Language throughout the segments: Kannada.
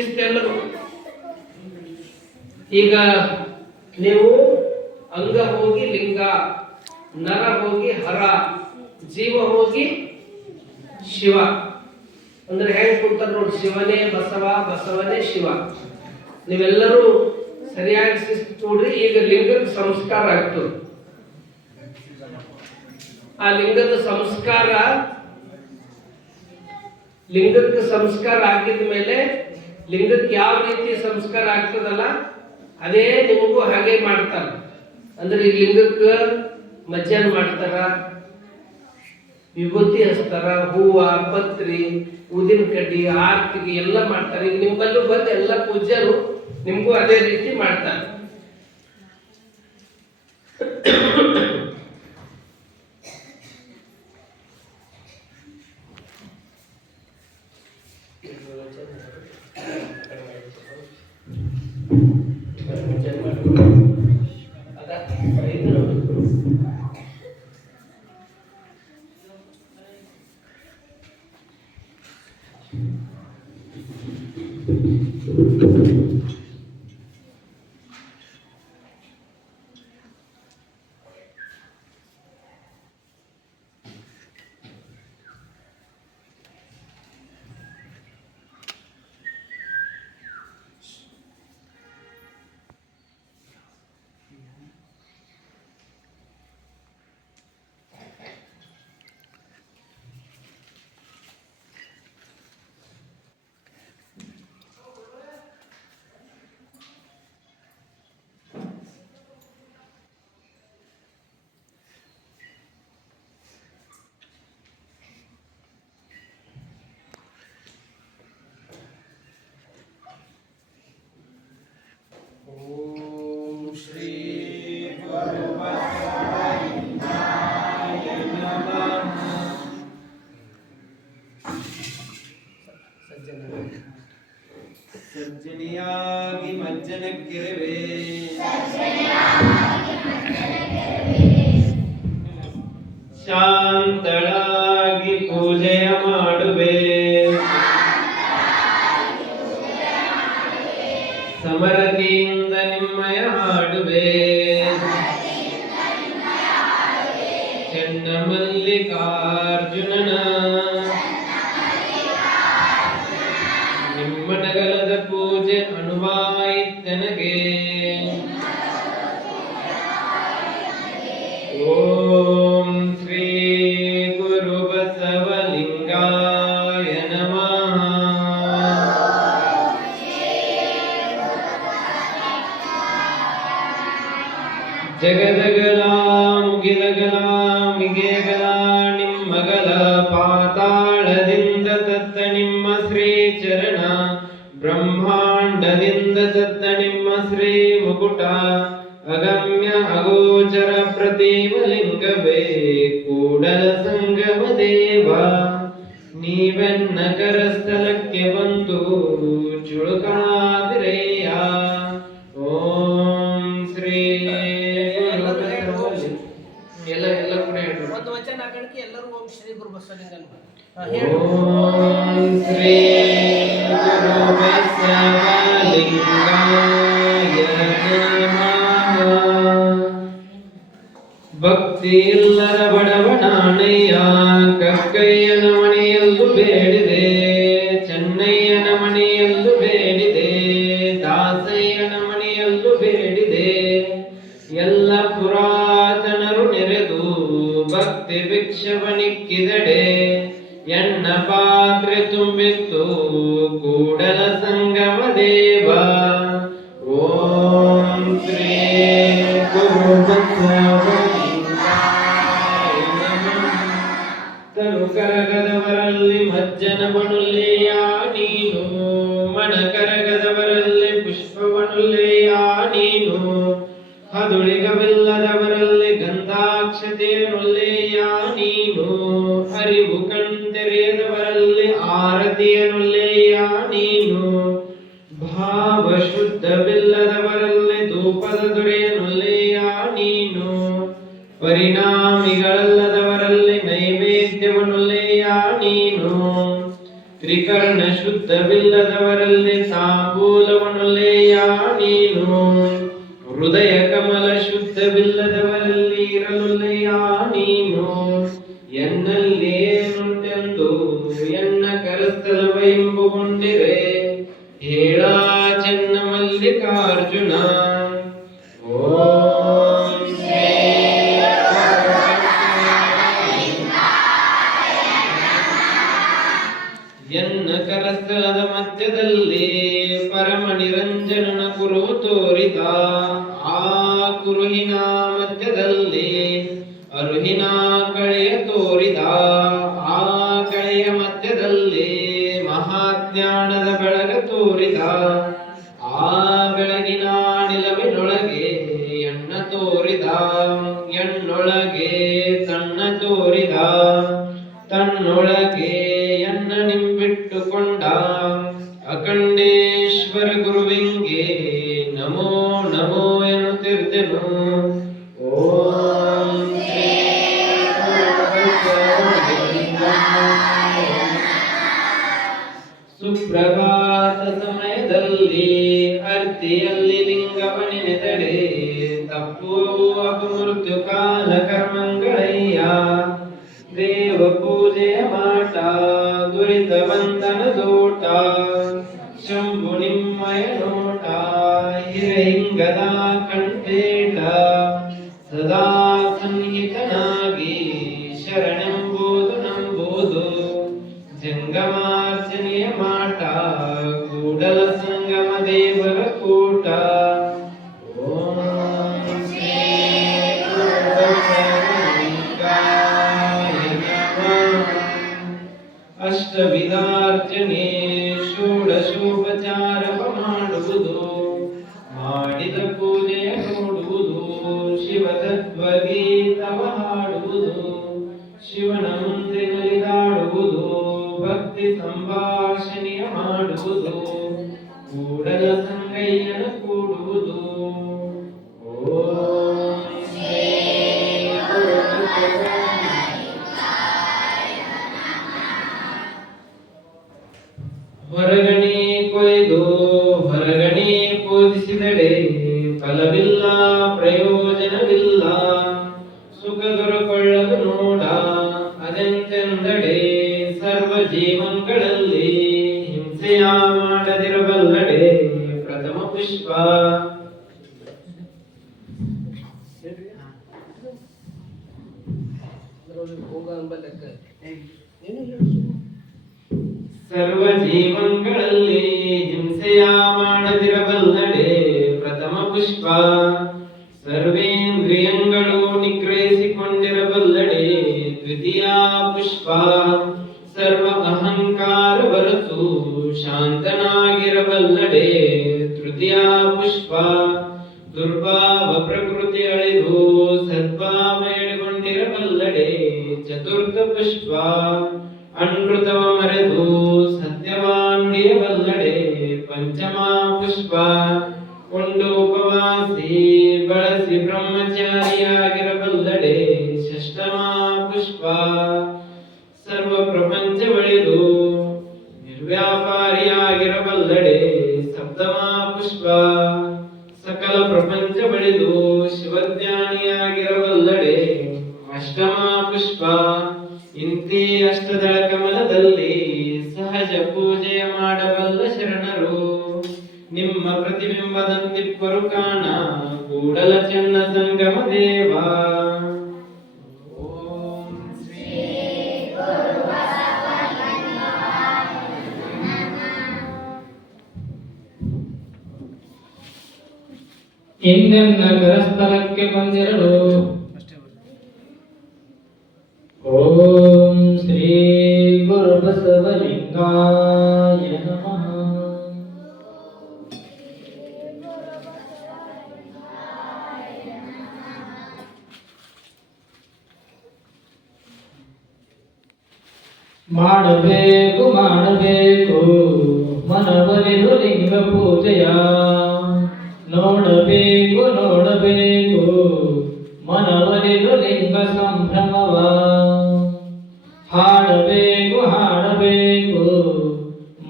ಇಷ್ಟೆಲ್ಲರೂ ಈಗ ನೀವು ಅಂಗ ಹೋಗಿ ಲಿಂಗ, ನರ ಹೋಗಿ ಹರ, ಜೀವ ಹೋಗಿ ಶಿವ ಅಂದ್ರೆ ಹೆಂಗ್ ಕೂತಾರ ನೋಡಿ. ಶಿವನೇ ಬಸವ, ಬಸವನೇ ಶಿವ. ನೀವೆಲ್ಲರೂ ಸರಿಯಾಗಿ ಶಿಸ್ತು ಕೂಡ್ರಿ. ಈಗ ಲಿಂಗದ ಸಂಸ್ಕಾರ ಆಗ್ತದೆ. ಆ ಲಿಂಗದ ಲಿಂಗಕ್ಕೆ ಸಂಸ್ಕಾರ ಆಗಿದ ಮೇಲೆ ಲಿಂಗಕ್ಕೆ ಯಾವ ರೀತಿ ಸಂಸ್ಕಾರ ಆಗ್ತದಲ್ಲ ಅದೇ ನಿಮಗೂ ಹಾಗೆ ಮಾಡ್ತಾರ. ಅಂದ್ರೆ ಈ ಲಿಂಗಕ್ಕೆ ಮಜ್ಜನ ಮಾಡ್ತಾರ, ವಿಭೂತಿ ಹಚ್ತಾರ, ಹೂವ, ಪತ್ರಿ, ಊದಿನ ಕಡ್ಡಿ, ಆರ್ತಿಗೆ ಎಲ್ಲ ಮಾಡ್ತಾರೆ. ಈಗ ನಿಮ್ಮಲ್ಲೂ ಬಂದು ಎಲ್ಲ ಪೂಜ್ಯರು ನಿಮಗೂ ಅದೇ ರೀತಿ ಮಾಡ್ತಾರೆ. ಸಜ್ಜನಿಯಾಗಿ ಮಜ್ಜನಕ್ಕಿರುವೆ, ಶಾಂತಳಾಗಿ ಪೂಜೆಯ ಮಾಡುವೆ, ಸಮರತಿಯಿಂದ ನಿಮ್ಮಯ ಹಾಡುವೆ, ಚನ್ನಮಲ್ಲಿಕಾರ್ಜುನನ ನಿಮ್ಮನಗಲದ ಪೂಜೆ ಅನುವಾಯಿತನಗೆ. ಓಂ ಶ್ರೀ ಗುರು ಬಸವಲಿಂಗಾಯ ನಮಃ. ಜಗದಗಲ ಮುಗಿಲಗಲ ಮಿಗೆಗಲ ನಿಮ್ಮಗಲ ಪಾತಾಳದಿಂದ ತತ್ತ ನಿಮ್ಮ ಶ್ರೀ ಚರಣ, ಬ್ರಹ್ಮಾಂಡದಿಂದ ತತ್ತ ನಿಮ್ಮ ಶ್ರೀ ಮುಕುಟ, ಅಗಮ್ಯ ಅಗೋಚರ ಪ್ರತಿಮಲಿಂಗವೇ ಕೂಡಲ ಸಂಗಮ ದೇವ. ನೀವೆನ್ನ ಕರಸ್ಥಲಕ್ಕೆ ಬಂದು ಚುಳುಕಾದಿರೆಯ. ಓಂ ಶ್ರೀ ಎಲ್ಲ ಕೂಡ ಹೇಳ್ರಿ. ಒಂದು ವಚನ ಹಾಕಿ ಎಲ್ಲರೂ ಓಂ ಶ್ರೀ ಗುರು ಬಸವಲಿಂಗ. ಓಂ ಶ್ರೀ ಗುರು ಬಸವಲಿಂಗಾಯ ನಮಃ. ಭಕ್ತಿ ಇಲ್ಲದ ಬಡವನಾಣಯ್ಯ ಕಕ್ಕಯ್ಯನ ಮನೆಯಲ್ಲೂ ಬೇಡಿದೆ, ಚೆನ್ನಯ್ಯನ ಮನೆಯಲ್ಲೂ ಬೇಡಿದೆ, ದಾಸಯ್ಯನ ಮನೆಯಲ್ಲೂ ಬೇಡಿದೆ. ಎಲ್ಲ ಪುರಾತನರು ನೆರೆದು ಭಕ್ತಿ ಭಿಕ್ಷವನಿಕ್ಕಿದಡೆ, ಎನ್ನ ಪಾತ್ರೆ ತುಂಬಿತ್ತು ಕೂಡಲ ಸಂಗಮ ದೇವ. ಓಂ ಶ್ರೀ ಗುರು ಬಸವಲಿಂಗಾಯ ನಮಃ. ತನು ಕರಗದವರಲ್ಲಿ ಮಜ್ಜನ ಬಣುಲ್ಲೆಯ ನೀನು, ಮಣ ಕರಗದವರಲ್ಲಿ ಪುಷ್ಪವನುಲ್ಲೆಯ ನೀನು, ಹದುಳಿಗವಿಲ್ಲದವರಲ್ಲಿ ಗಂಧಾಕ್ಷತೆಯನುಲ್ಲೆಯ ನೀನು, ಅರಿವು ಕಣ್ತೆರೆಯದವರಲ್ಲಿ ಆರತಿಯನುಲ್ಲೆಯ ನೀನು, ಭಾವ ಶುದ್ಧವಿಲ್ಲದವರಲ್ಲಿ ಧೂಪದ ದೊರೆಯನುಲ್ಲೆಯ ನೀನು, ಪರಿಣಾಮಿಗಳಲ್ಲದವರಲ್ಲಿ ನೈವೇದ್ಯವನುಲ್ಲೆಯ ನೀನು, ತ್ರಿಕರ್ಣ ಶುದ್ಧವಿಲ್ಲದವರಲ್ಲಿ ತಾಂಬೂಲವನ್ನುಲ್ಲೇಯ ನೀನು ಹೃದಯ ಕಮಲ ಶುದ್ಧವಿಲ್ಲದವರಲ್ಲಿ ಇರಲುಲ್ಲೆಯ ನೀನು ಎನ್ನಲ್ಲೇನುಂಟೆಂದು ಎನ್ನ ಕರಸ್ಥಲವೆಂಬುಗೊಂಡಿರೆ ಹೇಳ ಚೆನ್ನ ಮಲ್ಲಿಕಾರ್ಜುನ ಓಂ ಶ್ರೀ ಎನ್ನ ಕರಸ್ಥಲದ ಮಧ್ಯದಲ್ಲಿ ಪರಮ ನಿರಂಜನನ ಕುರು ತೋರಿದ ಆ ಕುರುಹಿನ ಮಧ್ಯದಲ್ಲಿ ಅರುಹಿನ ಕಳೆಯ ತೋರಿದ ಆ ಕಳೆಯ ಮಧ್ಯದಲ್ಲಿ ಮಹಾಜ್ಞಾನದ ಬೆಳಗ ತೋರಿದ ಆ ಬೆಳಗಿನ ನಿಲವಿನೊಳಗೆ ಎಣ್ಣ ತೋರಿದ ಎಣ್ಣೊಳಗೆ ತನ್ನ ತೋರಿದ ತನ್ನೊಳಗೆ ಎನ್ನ ನಿಂಬಿಟ್ಟುಕೊಂಡ ಅಖಂಡೇಶ್ವರ ಗುರುವಿಂಗೆ ನಮೋ ನಮೋ ಎನ್ನುತ್ತಿರ್ತೆನು ಓಂ ಶ್ರೀ ಸುಪ್ರಭಾತ ಸಮಯದಲ್ಲಿ ಅರ್ತಿಯಲ್ಲಿ ಲಿಂಗವನೆನೆದಡೆ ತಪ್ಪು ಅಪಮೃತ್ಯು ಕಾಲ ಕರ್ಮಂಗಳಯ್ಯ ದೇವ ಪೂಜೆಯ ಮಾಟ ದುರಿತ ಬಂಧನ ದೋಟ ಶಂಭು ನಿಮ್ಮಯ ನೋಟ ಹಿರಹಿಂಗದ ಕಂಠೇಟ ಸದಾ ಸನ್ನಿಹಿತನಾಗಿ ಶರಣೆಂಬುದು ನಂಬುದು ಜಂಗಮಾರ್ಚನೆಯ ಮಾಟ ಕೂಡಲ ಸಂಗಮ ದೇವರ ಕೂಟ ಓಂ ಶ್ರೀ ಅಷ್ಟವಿಧಾರ್ಚನೆ ಷೋಡಶೋಪಚಾರವ ಮಾಡುವುದು ಮಾಡಿದ ಪೂಜೆಯ ನೋಡುವುದು ಶಿವತತ್ವಗೀತವ ಹಾಡುವುದು ಶಿವನ ಮುಂದೆ ನಲಿದಾಡುವುದು ಭಕ್ತಿ ಸಂಭಾಷಣೆಯ ಮಾಡುವುದು ಕೂಡಲ ಸಂಗಯ್ಯನ ಕೂಡುವುದು ಓಂ ಶ್ರೀ ಹೊರಗಣಿ ಕೊಯ್ದು ಹೊರಗಣಿ ಪೂಜಿಸಿದಡೆ ಫಲವಿಲ್ಲ ಪ್ರಯೋಜನವಿಲ್ಲ ಸುಖ ದೊರಕೊಳ್ಳಲು ನೋಡ ಅದೆಂತೆಂದಡೆ ಸರ್ವ ಜೀವನ್ಗಳಲ್ಲಿ ಹಿಂಸೆಯ ಮಾಡದಿರಬಲ್ಲಡೆ ಪ್ರಥಮ ಪುಷ್ಪ ಹೋಗ ಅನ್ಬಲ್ಲಕ್ಕ ಸರ್ವ ಜೀವನ್ಗಳಲ್ಲಿ ಹಿಂಸೆಯ ಮಾಡದಿರಬಲ್ಲಡೆ ಪ್ರಥಮ ಪುಷ್ಪ ಸರ್ವೇಂದ್ರಿಯಗಳು ನಿಗ್ರಹಿಸಿಕೊಂಡಿರಬಲ್ಲಡೆ ದ್ವಿತೀಯ ಪುಷ್ಪ ಸರ್ವ ಅಹಂಕಾರ ಹೊರತು ಶಾಂತನಾಗಿರಬಲ್ಲಡೆ ತೃತೀಯ ಪುಷ್ಪ ದುರ್ಭಾವ ಪ್ರಕೃತಿ ಅಳಿದು ಸದ್ಭಾವ ಎಡೆಗೊಂಡಿರಬಲ್ಲಡೆ ಚತುರ್ಥ ಪುಷ್ಪ ಅನೃತವ ಮರೆದು ಸತ್ಯವ ನುಡಿಯಬಲ್ಲಡೆ ಪಂಚಮ ಪುಷ್ಪ ಕೊಂಡು ಉಪವಾಸಿ ಬಳಸಿ ಬ್ರಹ್ಮಚಾರಿಯಾಗಿರಬಲ್ಲಡೆ ಷಷ್ಠಮ ಪುಷ್ಪ ಸರ್ವ ಪ್ರಪಂಚ ಬಳಿದು ನಿರ್ವ್ಯಾಪಾರಿಯಾಗಿರಬಲ್ಲಡೆ ಸಪ್ತಮ ಪುಷ್ಪ ಸಕಲ ಪ್ರಪಂಚ ಬಳಿದು ಶಿವಜ್ಞಾನಿಯಾಗಿರಬಲ್ಲಡೆ ಅಷ್ಟಮ ಪುಷ್ಪ ಇಂತಿ ಅಷ್ಟದಳ ಕಮಲದಲ್ಲಿ ಸಹಜ ಪೂಜೆಯ ಮಾಡಬಲ್ಲ ಶರಣರು ನಿಮ್ಮ ಪ್ರತಿಬಿಂಬದಂತಿಪ್ಪರು ಕಾಣ ಕೂಡಲ ಚೆನ್ನ ಸಂಗಮ ದೇವ ಓಂ ಶ್ರೀ ಇಂದೆನ್ನ ಕರಸ್ಥಲಕ್ಕೆ ಬಂದಿರಲು ಓಂ ಶ್ರೀ ಗುರು ಬಸವಲಿಂಗಾಯ ನಮಃ. ಮಾಡಬೇಕು ಮಾಡಬೇಕು ಮನವರಿದು ಲಿಂಗ ಪೂಜೆಯ ನೋಡಬೇಕು ನೋಡಬೇಕು ಮನವರಿದು ಲಿಂಗ ಸಂಭ್ರಮವ ಹಾಡಬೇಕು ಹಾಡಬೇಕು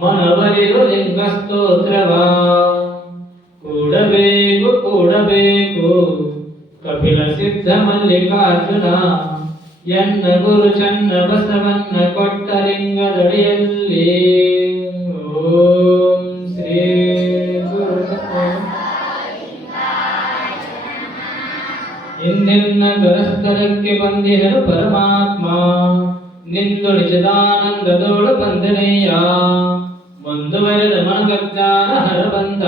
ಮನ ಸಿದ್ಧ ಮಲ್ಲಿಕಾರ್ಜುನ ಎನ್ನ ಗುರು ಚನ್ನ ಬಸವನ್ನ ಕೊಟ್ಟ ಲಿಂಗದಡಿಯಲ್ಲಿ ಓಂ ಶ್ರೀ ಗುರು ಇಂದಿನ ಕರಸ್ಥಲಕ್ಕೆ ಬಂದಿಹರು ಪರಮಾತ್ಮ ನಿಂದು ನಿಜದಾನಂದದೋಳು ಬಂದನೆಯ ಮುಂದುವರೆದ ಮನಗಜ್ಞಾನ ಹರಬಂದ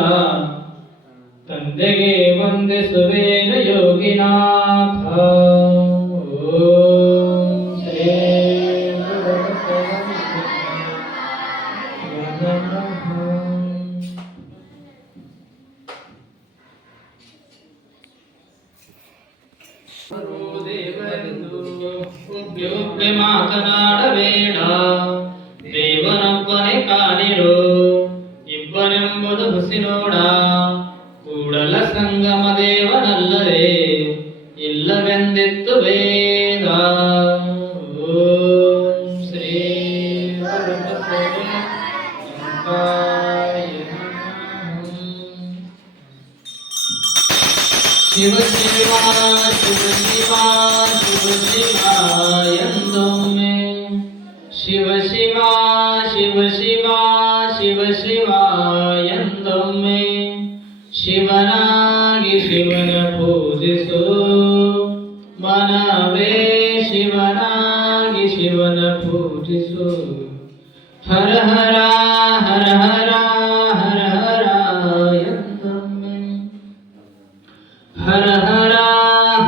ತಂದೆಗೆ ವಂದಿಸುವೇನ ಯೋಗಿನಾಥ ಓಂ ಶ್ರೀ ಉಗ್ಗಿ ಮಾತನಾಡಬೇಡ ದೇವನೊಬ್ಬನೇ ಕಾಣಿರು ಇಬ್ಬನೆಂಬುದು ಹುಸಿನೋಡ ಕೂಡಲ ಸಂಗಮ ದೇವನಲ್ಲದೆ ಇಲ್ಲವೆಂದಿತ್ತು ವೇದ ಓಂ ಶ್ರೀ ಶಿವ ಶಿವ ಶಿವ ಶಿವ ಶಿವ ಶಿವ ಎಂದೊಮ್ಮೆ ಶಿವ ಶಿವ ಶಿವ ಶಿವ ಶಿವ ಶಿವ ಎಂದೊಮ್ಮೆ ಶಿವನಾಗಿ ಶಿವನ ಪೂಜಿಸು ಮನವೇ ಶಿವನಾಗಿ ಶಿವನ ಪೂಜಿಸು ಹರ ಹರ ಹರ ಹರ ಹರ ಹರ ಎಂದೊಮ್ಮೆ ಹರ ಹರ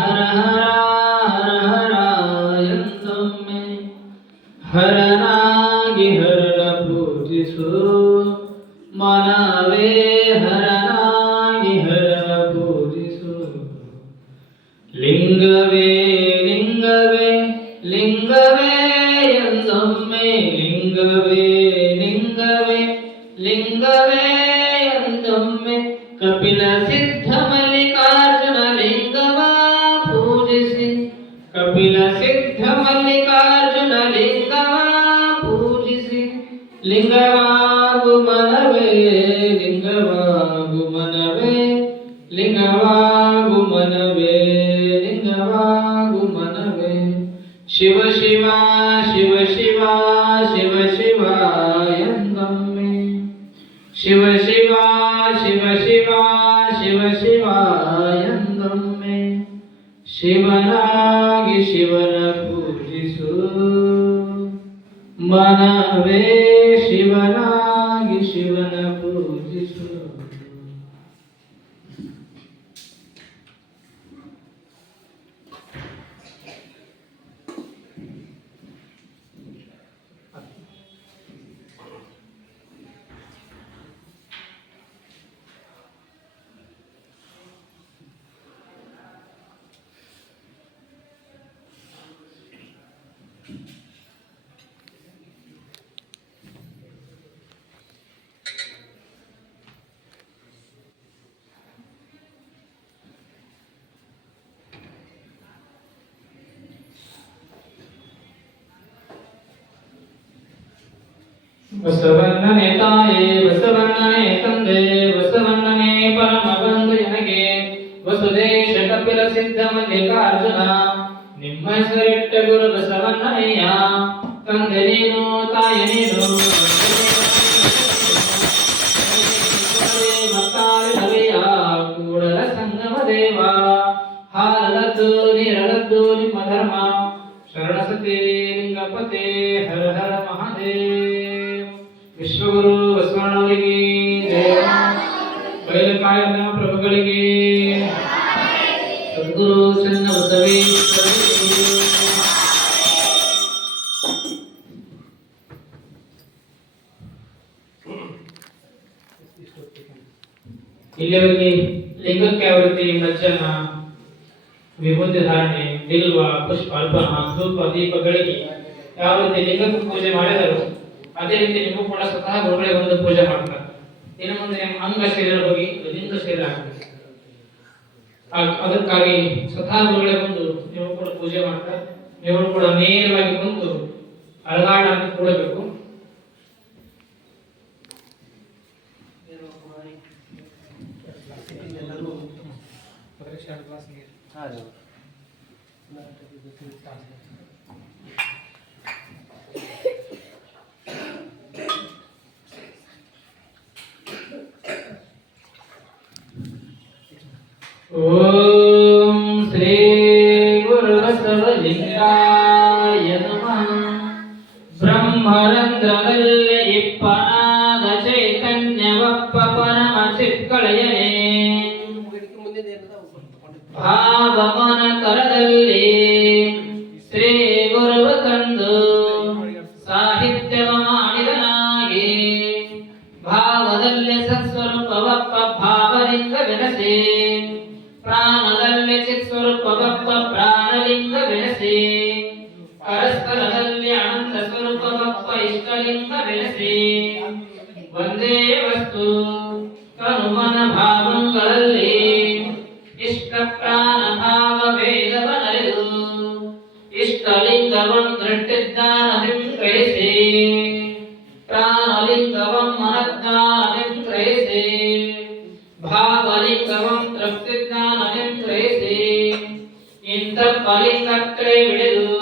ಹರ ಹರ ಹರ ಹರ ಎಂದೊಮ್ಮೆ ಹರನಾಗಿ ಹರನ ಪೂಜಿಸು ಮನವೇ ಹರನಾಗಿ ಹರನ ಪೂಜಿಸು ಲಿಂಗವೇ ಲಿಂಗವೇ ಲಿಂಗವೇ ಎಂದೊಮ್ಮೆ ಲಿಂಗವೇ ಲಿಂಗವೇ ಲಿಂಗವೇ ಎಂದೊಮ್ಮೆ ಕಪಿಲ ಸಿದ್ಧ ಮಲ್ಲಿಕಾರ್ಜುನ ಲಿಂಗವ ಪೂಜಿಸಿ ಕಪಿಲ ಸಿದ್ಧ ಮಲ್ಲಿಕಾರ್ಜುನ ಲಿಂಗವ ಪೂಜಿಸಿ ಲಿಂಗವಾಗು ಮನವೇ ಲಿಂಗವಾಗು ಮನವೇ ಲಿಂಗವಾಗು ಮನವೇ ಲಿಂಗವಾಗು ಮನವೇ ಶಿವ ಶಿವ ಶಿವ ಶಿವ ಶಿವ ಶಿವ ಎಂದೊಮ್ಮೆ ಶಿವ ಶಿವ ಶಿವ ಶಿವ ಶಿವ ಶಿವ ಎಂದೊಮ್ಮೆ ಶಿವನಾಗಿ ಶಿವನ ಪೂಜಿಸು ಮನವೇ ಶಿವನಾಗಿ ಶಿವನ ಪೂಜಿಸು ಬಸವಣ್ಣನೇ ತಾಯೇ ಬಸವಣ್ಣನೇ ತಂದೆ ಬಸವಣ್ಣನೇ ಪರಮ ಬಂಧು ನನಗೆ ವಸುದೇಶ ಕಪಿಲ ಸಿದ್ಧ ಮಲ್ಲಿಕಾರ್ಜುನ ನಿಮ್ಮ ಹೆಸರಿಟ್ಟ ಗುರು ಬಸವಣ್ಣಯ್ಯ ತಂದೆ ನೀನು ತಾಯಿ ನೀನು ಮತ್ತಾರಿನವೆಯ ಕೂಡಲ ಸಂಗಮ ದೇವ ಹಾಲದ್ದು ನೀರಳದ್ದು ನಿಮ್ಮ ಧರ್ಮ ಶರಣಸತಿ ಲಿಂಗಪತೆ ಹರ ಹರ ಮಹಾದೇವ್ ವಿಶ್ವಗುರು ಬಸವಣ್ಣವರಿಗೆ ಬಯಲಕಾಯನ ಪ್ರಭುಗಳಿಗೆ ಸದ್ಗುರು ಚನ್ನ ಬಸವೇಶ್ವರರಿಗೆ ಇಲ್ಲಿಯವರೆಗೆ ಲಿಂಗಕ್ಕೆ ಆವೃತ್ತಿ ಮಜ್ಜನ ವಿಭೂತಿ ಧಾರಣೆ ಬಿಲ್ವ ಪುಷ್ಪ ಅಲ್ಪನ ಧೂಪ ದೀಪಗಳಿಗೆ ಯಾವ ರೀತಿ ಲಿಂಗಕ್ಕೆ ಪೂಜೆ ಮಾಡಿದರು ಅದೇ ರೀತಿ ನೀವು ಕೂಡ ಸ್ವತಃ ಗುರುಗಳಿಗೆ ಒಂದು ಪೂಜೆ ಮಾಡ್ತಾರೆ. ಇನ್ನು ಮುಂದೆ ನಿಮ್ಮ ಅಂಗ ಶರೀರ ಹೋಗಿ ಲಿಂಗ ಶರೀರ ಆಗ್ತದೆ. ಅದಕ್ಕಾಗಿ ಸ್ವತಃ ಗುರುಗಳೇ ಬಂದು ನೀವು ಕೂಡ ಪೂಜೆ ಮಾಡ್ತಾರೆ. ನೀವು ಕೂಡ ನೇರವಾಗಿ ಬಂದು ಅಲಗಾಡ ಅಂತ ಕೂಡಬೇಕು. ಓಂ ಶ್ರೀ ಗುರುಬಸವಲಿಂಗಾಯ ನಮಃ. ಬ್ರಹ್ಮರಂಧ್ರದಲ್ಲಿ ಇಪ್ಪನಾದ ಚೈತನ್ಯವಪ್ಪ ಪರಮ ಚಿತ್ಕಳಯನೆ ಭಾವಮನ ಕರದಲ್ಲಿ ಶ್ರೀ ಗುರುವ ತಂದು ಸಾಹಿತ್ಯವ ಮಾಡಿದನಾಗಿ ಭಾವದಲ್ಲಿ ಸತ್ಸ್ವರೂಪವಪ್ಪ ಭಾವಲಿಂಗ ಬೆನಸಿ ಪ್ರಾಣದಲ್ಲಿ ಚಿತ್ಸ್ವರೂಪವಪ್ಪ ಪ್ರಾಣಲಿಂಗ ಬೆನಸಿ ಪರಸ್ಪರದಲ್ಲಿ ಅನಂತ ಸ್ವರೂಪವಪ್ಪ ಇಷ್ಟಲಿಂಗ ಬೆನಸಿ ಒಂದೇ ವಸ್ತು ಕನುಮನ ಭಾವಗಳಲ್ಲಿ ಇಷ್ಟ ಪ್ರಾಣ ಭಾವ ಭೇದವನರಿದು ಇಷ್ಟಲಿಂಗವಂ ದೃಷ್ಟಿದ್ದಾನದಿಂ ಗ್ರಹಿಸಿ ಪ್ರಾಣಲಿಂಗವಂ ಮನಜ್ಞಾನದಿಂ ಗ್ರಹಿಸಿ ಭಾವಲಿಂಗವಂ ತೃಪ್ತಿಜ್ಞಾನದಿಂ ಗ್ರಹಿಸಿ ಇಂಥ ಪಲಿಂಗತ್ರೇ ಬಿಡಿದು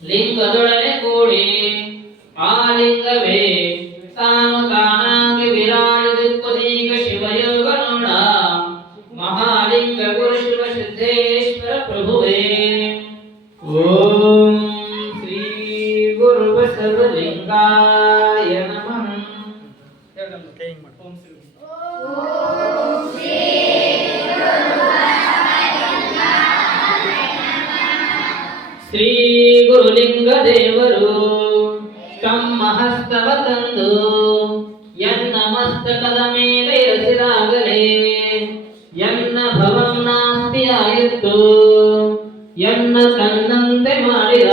ಲಿಂಗದೊಡನೆ ಕೂಡಿ ಆ ಲಿಂಗವೇ ತಾನು ತಾನಾಗಿ ವಿರಾಜಿದುವುದೀಗ ಶಿವಯೋಗ ನೋಡ ಮಹಾಲಿಂಗ ಗುರು ಶಿವ ಸಿದ್ದೇಶ್ವರ ಪ್ರಭುವೇ. ಓಂ ಶ್ರೀ ಗುರು ಬಸವಲಿಂಗಾಯ ನಮಃ. ಶ್ರೀ ಗುರುಲಿಂಗ ದೇವರು ತಮ್ಮ ಹಸ್ತವ ತಂದು ಎನ್ನ ಮಸ್ತಕದ ಮೇಲೆ ಇರಿಸಿದಾಗಲೇ ಎನ್ನ ಭವಂ ನಾಸ್ತಿಯಾಯಿತು ಎನ್ನ ತನ್ನಂತೆ ಮಾಡಿದ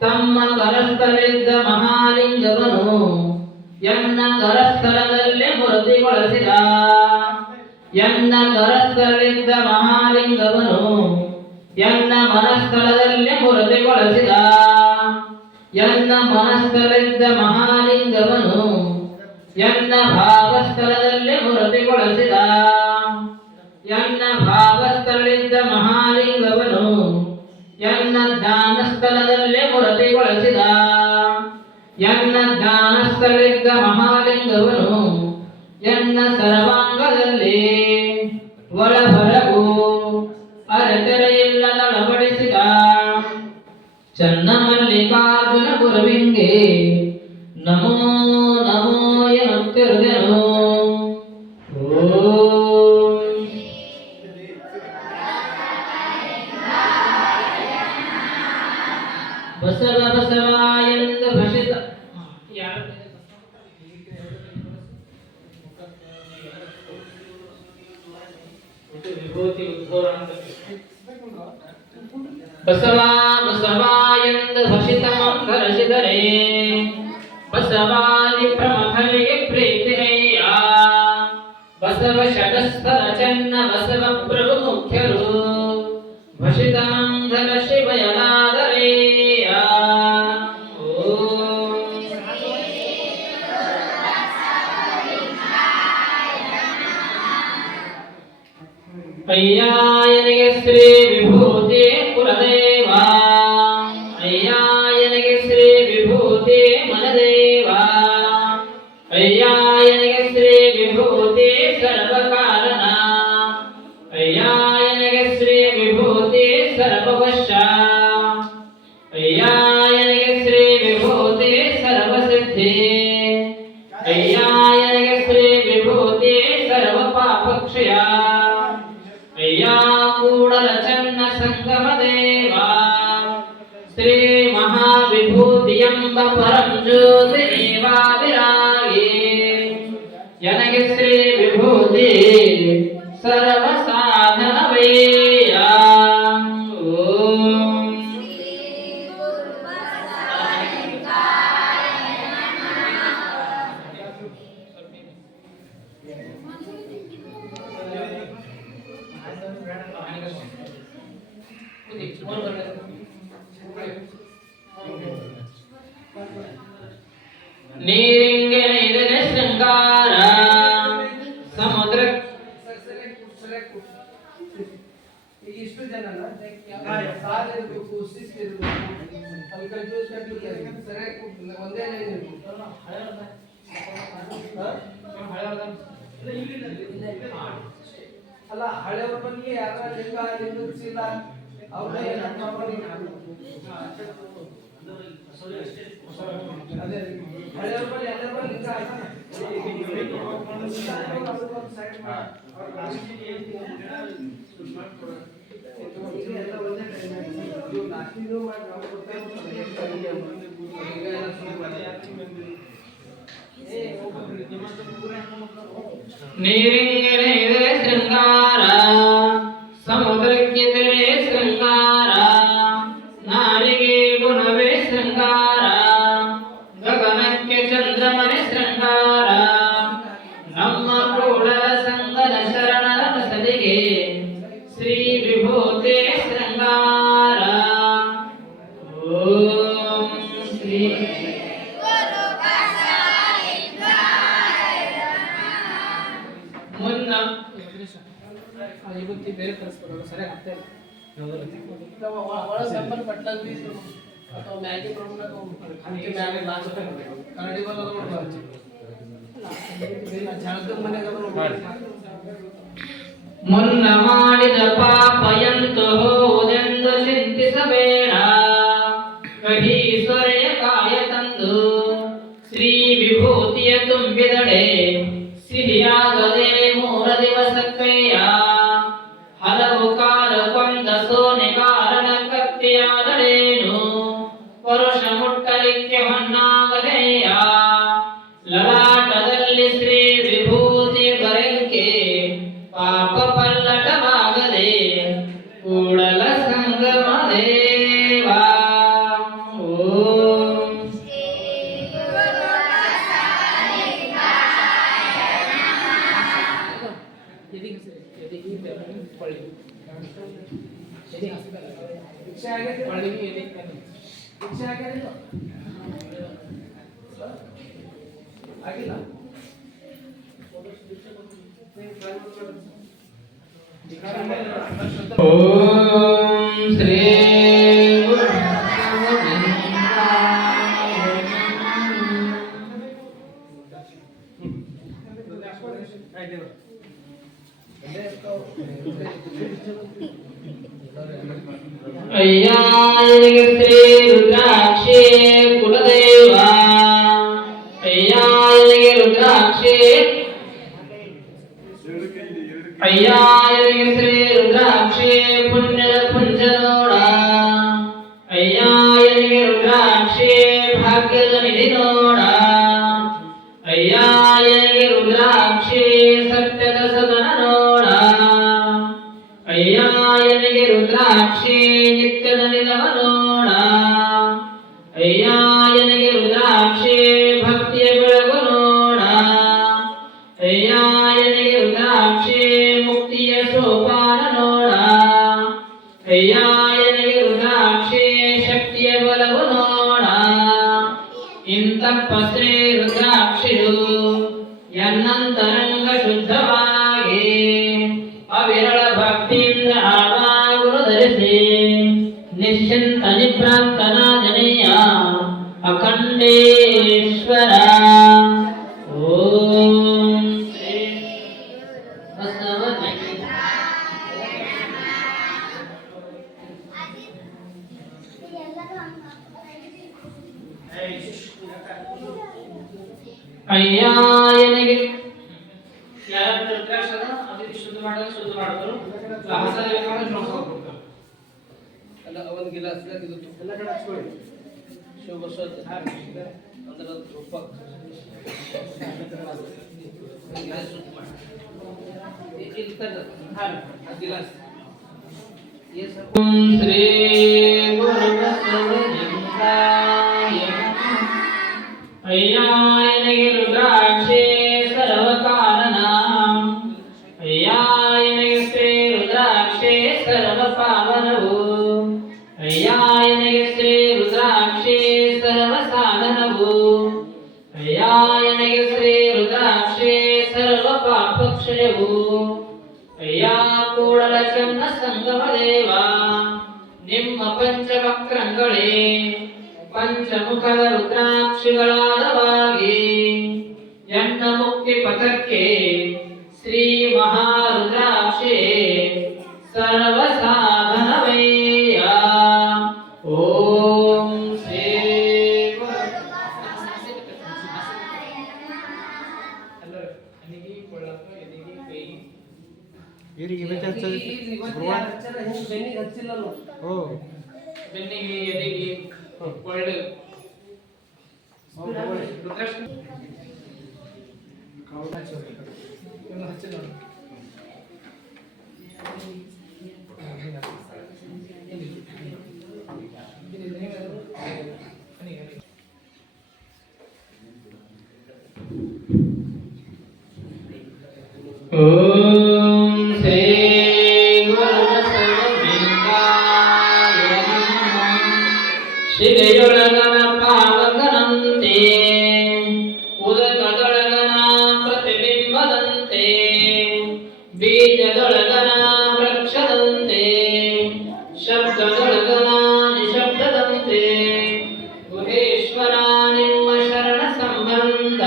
ತಮ್ಮ ಕರಸ್ಥಲಿದ್ದ ಮಹಾಲಿಂಗವನು ಎನ್ನ ಕರಸ್ಥಲದಲ್ಲೇ ಮೂರ್ತಿಗೊಳಿಸಿದ ಎನ್ನ ಕರಸ್ಥಲಿದ್ದ ಮಹಾಲಿಂಗವನು ಎನ್ನ ಮನಸ್ಥಳದಲ್ಲೇ ಮೂರ್ತಿಗೊಳಿಸಿದ ಎನ್ನ ಮನಸ್ಥಳದ ಮಹಾಲಿಂಗವನು ಎನ್ನ ಭಾವಸ್ಥಳದಲ್ಲೇ ಮೂರ್ತಿಗೊಳಿಸಿದ ಎನ್ನ ಭಾವಸ್ಥಳದ ಮಹಾಲಿಂಗವನು ಎನ್ನ ಜ್ಞಾನಸ್ಥಳದಲ್ಲೇ ಮೂರ್ತಿಗೊಳಿಸಿದ ಎನ್ನ ಜ್ಞಾನಸ್ಥಳದ ಮಹಾಲಿಂಗವನು ಎನ್ನ ಸರ್ವಾಂಗದಲ್ಲಿ ಒಳಹೊರಗು ಅರೆತೆರೆಯಿಲ್ಲದ ಅಳವಡಿಸಿದ ಚನ್ನಮಲ್ಲಿಕಾರ್ಜುನ ಗುರುವಿಂಗೆ ನಮೋ ನಮೋ ಎನ್ನುತ್ತಿರುವೆನು. ಬಸವ ಬಸವ ಎಂದು ಭಷಿತ ವಿಭೂತಿ ಉದ್ಭವ ಅಂತ ಬಸವ ಬಸವ ಎಂದು ಭಷಿತ ಮಂಗಲಸಿದರೆ ಬಸವಾದಿ ಪ್ರಮಫಲಿಗೆ ಪ್ರೀತಿನೆಯ ಬಸವ ಶತಸ್ಥಲ ಚನ್ನ ಬಸವ ಪ್ರಭು ಮುಖ್ಯರು ಭಷಿತ ಮಂಗಲ ಶಿವಯನಾದರೇಯ. ಅಯ್ಯಾಯನಿಗೆ ಶ್ರೀ ವಿಭೂತಿ ಕುಲದೇವ ಅಯ್ಯಾಯನಿಗೆ ಶ್ರೀ ವಿಭೂತಿ ಮನದೇವ ಅಯ್ಯಾಯನಿಗೆ ಶ್ರೀ ವಿಭೂತಿ ಸರ್ವಕಾರಣ ಅಯ್ಯಾಯನಿಗೆ ಶ್ರೀ ವಿಭೂತಿ ಸರ್ವವಶ ಅಯ್ಯಾಯನಿಗೆ ಶ್ರೀ ವಿಭೂತಿ ಸರ್ವಸಿದ್ಧಿ ಅಯ್ಯಾಯನಿಗೆ ಶ್ರೀ ವಿಭೂತಿ ಸರ್ವ ಪಾಪಕ್ಷಯ ಅಯ್ಯಾ ಕೂಡಲ ಚನ್ನ ಸಂಗಮ ದೇವ ಶ್ರೀ ಮಹಾವಿಭೂತಿ ಎಂಬ ಪರಂ ಜ್ಯೋತಿ ನೀವಾದಿರಾಗಿ ನನಗೆ ಶ್ರೀ ವಿಭೂತಿ ಸರ್ವ ಸಾಧನವೇಯ. ನೀರಿಂಗೆನೆ ಇದನೆ ಶೃಂಗಾರ ಸಮುದ್ರ ಇಷ್ಟು ಜನನ ಸಾಲ ಇರಬೇಕು, ಶಿಸ್ತು ಇರಬೇಕು, ಅಲ್ಲಿ ಕನ್ಫ್ಯೂಸ್ ಕಟ್ಟಲಿಕ್ಕೆ ಸರಿಯಾಗಿ ಒಂದೇ ಲೈನ್ ಇರಬೇಕು. ಅಲ್ಲ ಹಳೆಯವ್ರ ಬಗ್ಗೆ ಯಾರ ಲಿಂಗ ಲಿಂಗಿಸಿಲ್ಲ ಅವ್ರನ್ನ ಅದೇ ಹಳೆಯವ್ರ ಬಗ್ಗೆ ಎಲ್ಲರ ಲಿಂಗ ನೀರಿಗೆ ಶೃಂಗಾರ, ಸಮುದ್ರಕ್ಕೆ ತೆರೆ ಶೃಂಗಾರ, ನಾರಿಗೆ ಗುಣವೇ ಶೃಂಗಾರ, ಗಗನಕ್ಕೆ ಚಂದ್ರಮನೆ ಶೃಂಗಾರ, ನಮ್ಮ ಕೂಡಲ ಸಂಗದ ಶರಣರ ಸಲಿಗೆ ಶ್ರೀ ವಿಭೂತಿ ಶೃಂಗಾರ. ಓಂ ಶ್ರೀ ಮುನ್ನ ಇವತ್ತಿ ಬೇರೆ ಕಳಿಸ್ಕೊಡೋದು ಸರಿಯಾಗಿ ಆಗ್ತಾ ಇಲ್ಲ. ಒಳಗೆ ಸಂಬಂಧಪಟ್ಟಂಗೆ ಅಥವಾ ಮ್ಯಾಗಿ ಅಂಕೆ ಮ್ಯಾಗ ಲಾಸ್ಟ್ ಕನ್ನಡಿ ಬರೋದು ನೋಡ್ಬಾರ್ದು. ಜಾಗದ ಮನೆಗಳು ಮುನ್ನ ಮಾಡಿದ ಪಾಪ ಎಂತು ಹೋದೆಂದು ಚಿಂತಿಸಬೇಡ, ಕಹಿ ಸೊರೆಯ ಕಾಯ ತಂದು ಶ್ರೀ ವಿಭೂತಿಯ ತುಂಬಿದಡೆ ಸಿಹಿಯಾಗದೆ 3 ದಿವಸಕ್ಕಯ್ಯ. ಹಲವು ಕಾಲ ಕೊಂದ ಸೋನೆ ಕಾರಣ ಕತ್ತಿಯಾದಳೇನು, ಪರುಷ ಮುಟ್ಟಲಿಕ್ಕೆ ಹೊನ್ನಾಗದೆಯ. ಲಲಾಟದಲ್ಲಿ ಶ್ರೀ ವಿಭೂತಿ ಬರಂಕೆ ಪಾಪ ಪಲ್ಲಟವಾಗದೆ ಕೂಡಲ ಸಂಗಮ ದೇವ. ಓಂ ಶಿಕ್ಷೆ ಆಗೈತೆ ಶಿಕ್ಷೆ ಆಗೈತೆ ಆಗಿಲ್ಲ. ಓಂ ಶ್ರೀ ಅಯ್ಯಾಯನಿಗೆ ಶ್ರೀ ರುದ್ರಾಕ್ಷಿ ಕುಲದೇವ, ಅಯ್ಯಾಯನಿಗೆ ರುದ್ರಾಕ್ಷಿ, ಅಯ್ಯಾಯನಿಗೆ ಶ್ರೀ ರುದ್ರಾಕ್ಷಿ ಪುಣ್ಯದ ಪುಂಜ ನೋಡ, ಅಯ್ಯಾಯನಿಗೆ ರುದ್ರಾಕ್ಷಿ ಭಾಗ್ಯದ ನಿಧಿ ನೋಡ, ಅಯ್ಯಾಯನಿಗೆ ರುದ್ರಾಕ್ಷಿ ಸತ್ಯದ ಸದನ ನೋಡ, ಅಯ್ಯಾಯನಿಗೆ ರುದ್ರಾಕ್ಷಿ ನಿತ್ಯದ ನಿಲವ ನೋಡ, ಅಯ್ಯಾಯನಿಗೆ ರುದ್ರಾಕ್ಷಿ ಭಕ್ತಿಯ ಬೆಳಗು ನೋಡ, ಅಯ್ಯಾಯನಿಗೆ ರುದ್ರಾಕ್ಷಿ ಮುಕ್ತಿಯ ಸೋಪಾನ ನೋಡ, ಅಯ್ಯಾಯನಿಗೆ ರುದ್ರಾಕ್ಷಿ ಶಕ್ತಿಯ ಬಲವು ನೋಡ. ಇಂತಪ್ಪ ಶ್ರೀ ರುದ್ರಾಕ್ಷಿಯು ಎನ್ನಂತರಂಗ ಶುದ್ಧವಾಗಿ ಅವಿರಳ ಭಕ್ತಿಯಿಂದ ಆವಾಗುರು ಧರಿಸಿ ನಿಶ್ಚಿಂತ ನಿಭ್ರಾಂತನಾದನೆಯ ಅಖಂಡೇಶ್ವರ. ಓಂ ಶ್ರೀ ಬಸವಲಿಂಗ ಅಯ್ಯಾಯನಿಗೆ ಯಾರು ರುದ್ರಾಕ್ಷದ ಅತಿ ಶುದ್ಧ ಮಾಡಿದ್ರೆ ಶುದ್ಧ ಮಾಡಿದ್ರು, ಹಸದ ಬೇಕಾದ್ರೆ ಶ್ವಾಸ ಕೊಡ್ತಾರೆ. ಅಲ್ಲ ಒಂದು ಗಿಲಾಸ್ ಇದು ಎಲ್ಲ ಕಡೆ ಹಚ್ಕೊಳ್ಳಿ. ಶಿವ ಬಸವದ ಅಂದ್ರೆ ಅದು ಉಪ್ಪ ಗಿಲಾಸ್ ಶುದ್ಧ ಮಾಡಿ ಇರ್ತದೆ ಆ ಗಿಲಾಸ್. ಓಂ ಶ್ರೀ ಗುರು ಬಸವಲಿಂಗಾಯ ನಮಃ. ಅಯ್ಯಾಯನಿಗೆ ರುದ್ರಾಕ್ಷಿ ಸರ್ವ ಕಾರಣ, ಅಯ್ಯಾಯನಿಗೆ ಶ್ರೀ ರುದ್ರಾಕ್ಷಿ ಸರ್ವ ಪಾವನವು, ಅಯ್ಯಾಯನಿಗೆ ಶ್ರೀ ರುದ್ರಾಕ್ಷಿ ಸರ್ವ ಸಾಧನವು, ಅಯ್ಯಾಯನಿಗೆ ಶ್ರೀ ರುದ್ರಾಕ್ಷಿ ಸರ್ವ ಪಾಪಕ್ಷಯವು, ಅಯ್ಯ ಕೂಡಲ ಚನ್ನ ಸಂಗಮ ದೇವ ನಿಮ್ಮ ಪಂಚವಕ್ರಂಗಳೇ ಪಂಚಮುಖದ ರುದ್ರಾಕ್ಷಿಗಳಾದವಾಗಿ ಎನ್ನ ಮುಕ್ತಿ ಪಥಕ್ಕೆ ಶ್ರೀ ಮಹಾರುದ್ರಾಕ್ಷಿ ಸರ್ವ ಸಾಧನವಯ್ಯ. ಓಂ ಶ್ರೀ ಬೆನ್ನಿಗೆ ಹಚ್ಚಿಲ್ಲ ನೋಡಿ. ಬೆನ್ನಿಗೆ ಎದೆಗೆ ಒಳ್ಳೆ ಹಚ್ಚಿಲ್ಲ ನೋಡಿ. ಓಂ ಶ್ರೀ ಗುರುಬಸವಲಿಂಗಾಯ ನಮಃ. ಶಿಲೆಯೊಳಗನ ಪಾವಕನಂತೆ ಉದಕದೊಳಗನ ಪ್ರತಿಬಿಂಬದಂತೆ ಬೀಜದೊಳಗನ ವೃಕ್ಷದಂತೆ ಶಬ್ದದೊಳಗನ ನಿಶಬ್ದದಂತೆ ಗುಹೇಶ್ವರ ನಿಮ್ಮ ಶರಣ ಸಂಬಂಧ.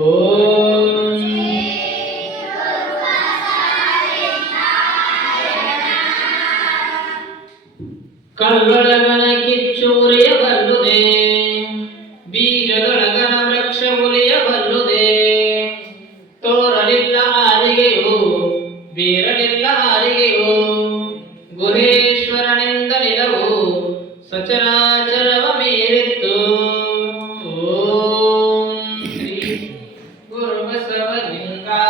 ಓಂ ಕಲ್ಲೊಳಗನ ಕಿಚ್ಚೂರಿಯ ಬಲ್ಲುದೆ ಬೀಜದೊಳಗನ ವೃಕ್ಷ ಮುಲಿಯ ಬಲ್ಲುದೆ ತೋರಲಿಲ್ಲ ಆರಿಗೆಯು ಬೀರಲಿಲ್ಲ ಆರಿಗೆಯು ಗುಹೇಶ್ವರನಿಂದ ನಿಲವು ಸಚರಾಚರವ ಮೀರಿತ್ತು. ಓಂ ಶ್ರೀ ಗುರುಬಸವಲಿಂಗಾಯ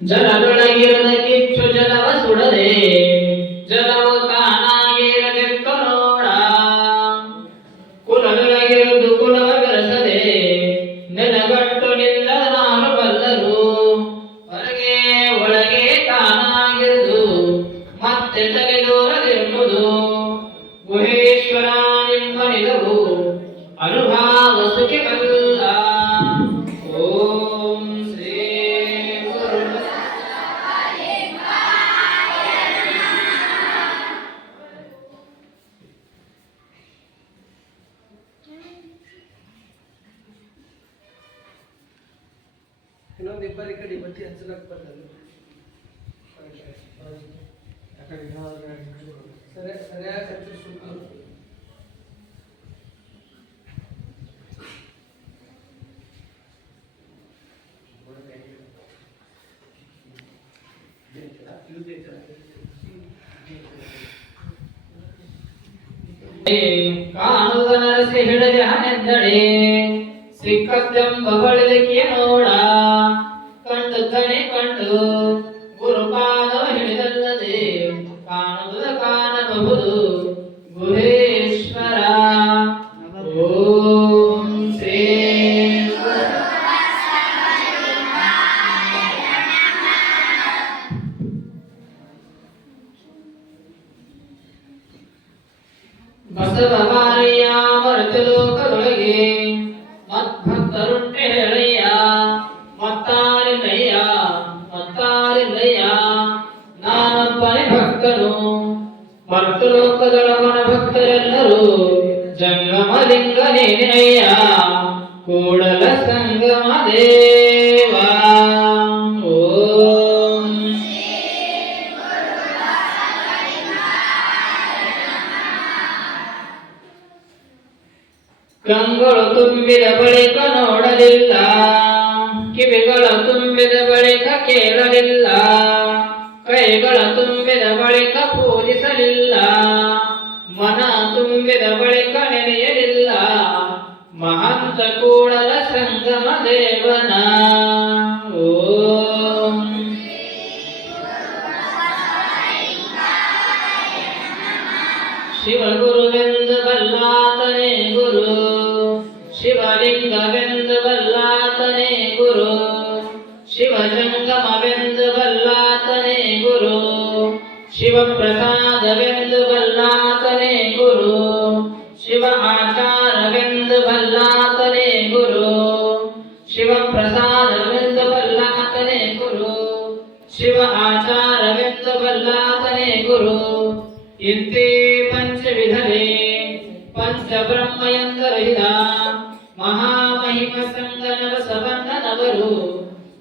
ಜಲದೊಳಗಿರದ ಕಿಚ್ಚು ಜಲವ ಸುಡದೆ ಜಲವು ತಾನಾಗಿರದಿತ್ತು ನೋಡ ಕುಲದೊಳಗಿರುವುದು ಕುಲವ ಬೆರೆಸದೆ ನೆಲಗಟ್ಟು ನಿಲ್ಲ ನಾನು ಬಲ್ಲರು ಹೊರಗೆ ಒಳಗೆ ತಾನಾಗಿರುವುದು ಮತ್ತೆ ತಲೆದೂರದಿರುವುದು ಗುಹೇಶ್ವರ ನಿಮ್ಮ ನಿಲವು ಅನುಭಾವ ಸುಖಿ ಬಲ್ಲ. ಓಂ ಶ್ರೀ ಗುರು ಇನ್ನೊಂದು ಇಬ್ಬರು ಈ ಕಡೆ ಬತ್ತಿ ಹಚ್ಚಲಕ್ಕೆ ಬರ್ತದೆ. ಸರಿಯಾಗಿ ಹಚ್ಚಿ ಸುತ್ತ ಕಾಣುವ ನರಸಿ ಹಿಡದೆ ಹನೆದ್ದಡೆ ಸಿಕ್ಕದ್ದೆಂಬ ಬಳಿದಕ್ಕೆ ನೋಡ ಕಂಡು ತನೆ ಕಂಡು ಗುರುಪಾದವ ಹಿಡಿದಲ್ಲದೆ ಕಾಣುವುದ ಕಾಣಬಹುದು ಗುಹೇಶ್ವರ. ಓಂ ಶ್ರೀ ಬಸವವಾರಿಯ ಮರೆತು ಲೋಕದೊಳಗೆ ಮದ್ಭಕ್ತರುಂಟೆ ಹೇಳಯ್ಯ ಮತ್ತಾರಿಲ್ಲಯ್ಯ ಮತ್ತಾರಿಲ್ಲಯ್ಯ ನಾನೊಬ್ಬನೇ ಭಕ್ತನು ಮರ್ತು ಲೋಕದೊಳಗನ ಭಕ್ತರೆಲ್ಲರೂ ಜಂಗಮಲಿಂಗನೇನಯ್ಯ ಕೂಡಲ ಸಂಗಮ ದೇವ. ಓಂ ಕಂಗಳು ತುಂಬಿದ ಬಳಿಕ ನೋಡಲಿಲ್ಲ ಕಿವಿಗಳ ತುಂಬಿದ ಬಳಿಕ ಕೇಳಲಿಲ್ಲ ಕೈಗಳ ತುಂಬಿದ ಬಳಿಕ ಪೂಜಿಸಲಿಲ್ಲ ಮನ ತುಂಬಿದ ಬಳಿಕ ನೆನೆಯಲಿಲ್ಲ ಮಹಂತ ಕೂಡಲ ಸಂಗಮ ದೇವನ. ಓಂ ಶಿವಗುರುವೆಂದು ಬಲ್ಲಾತನೇ ಗುರು ಶಿವಲಿಂಗವೆಂದು ಬಲ್ಲಾತನೇ ಗುರು ಶಿವಜಂಗಮವೆಂದು ಬಲ್ಲಾತನೇ ಗುರು ಶಿವಪ್ರಸಾದವೆಂದು ಬಲ್ಲಾತನೇ ಗುರು ಶಿವ ಆಚಾರವೆಂದು ಬಲ್ಲಾತನೇ ಗುರು ಶಿವಪ್ರಸಾದ ಇಂತೆ ಪಂಚವಿಧರೆ ಪಂಚಬ್ರಹ್ಮ ಎಂದರಿದ ಮಹಾಮಹಿಮ ಸಂಗನರ ಸವನ್ನನವರು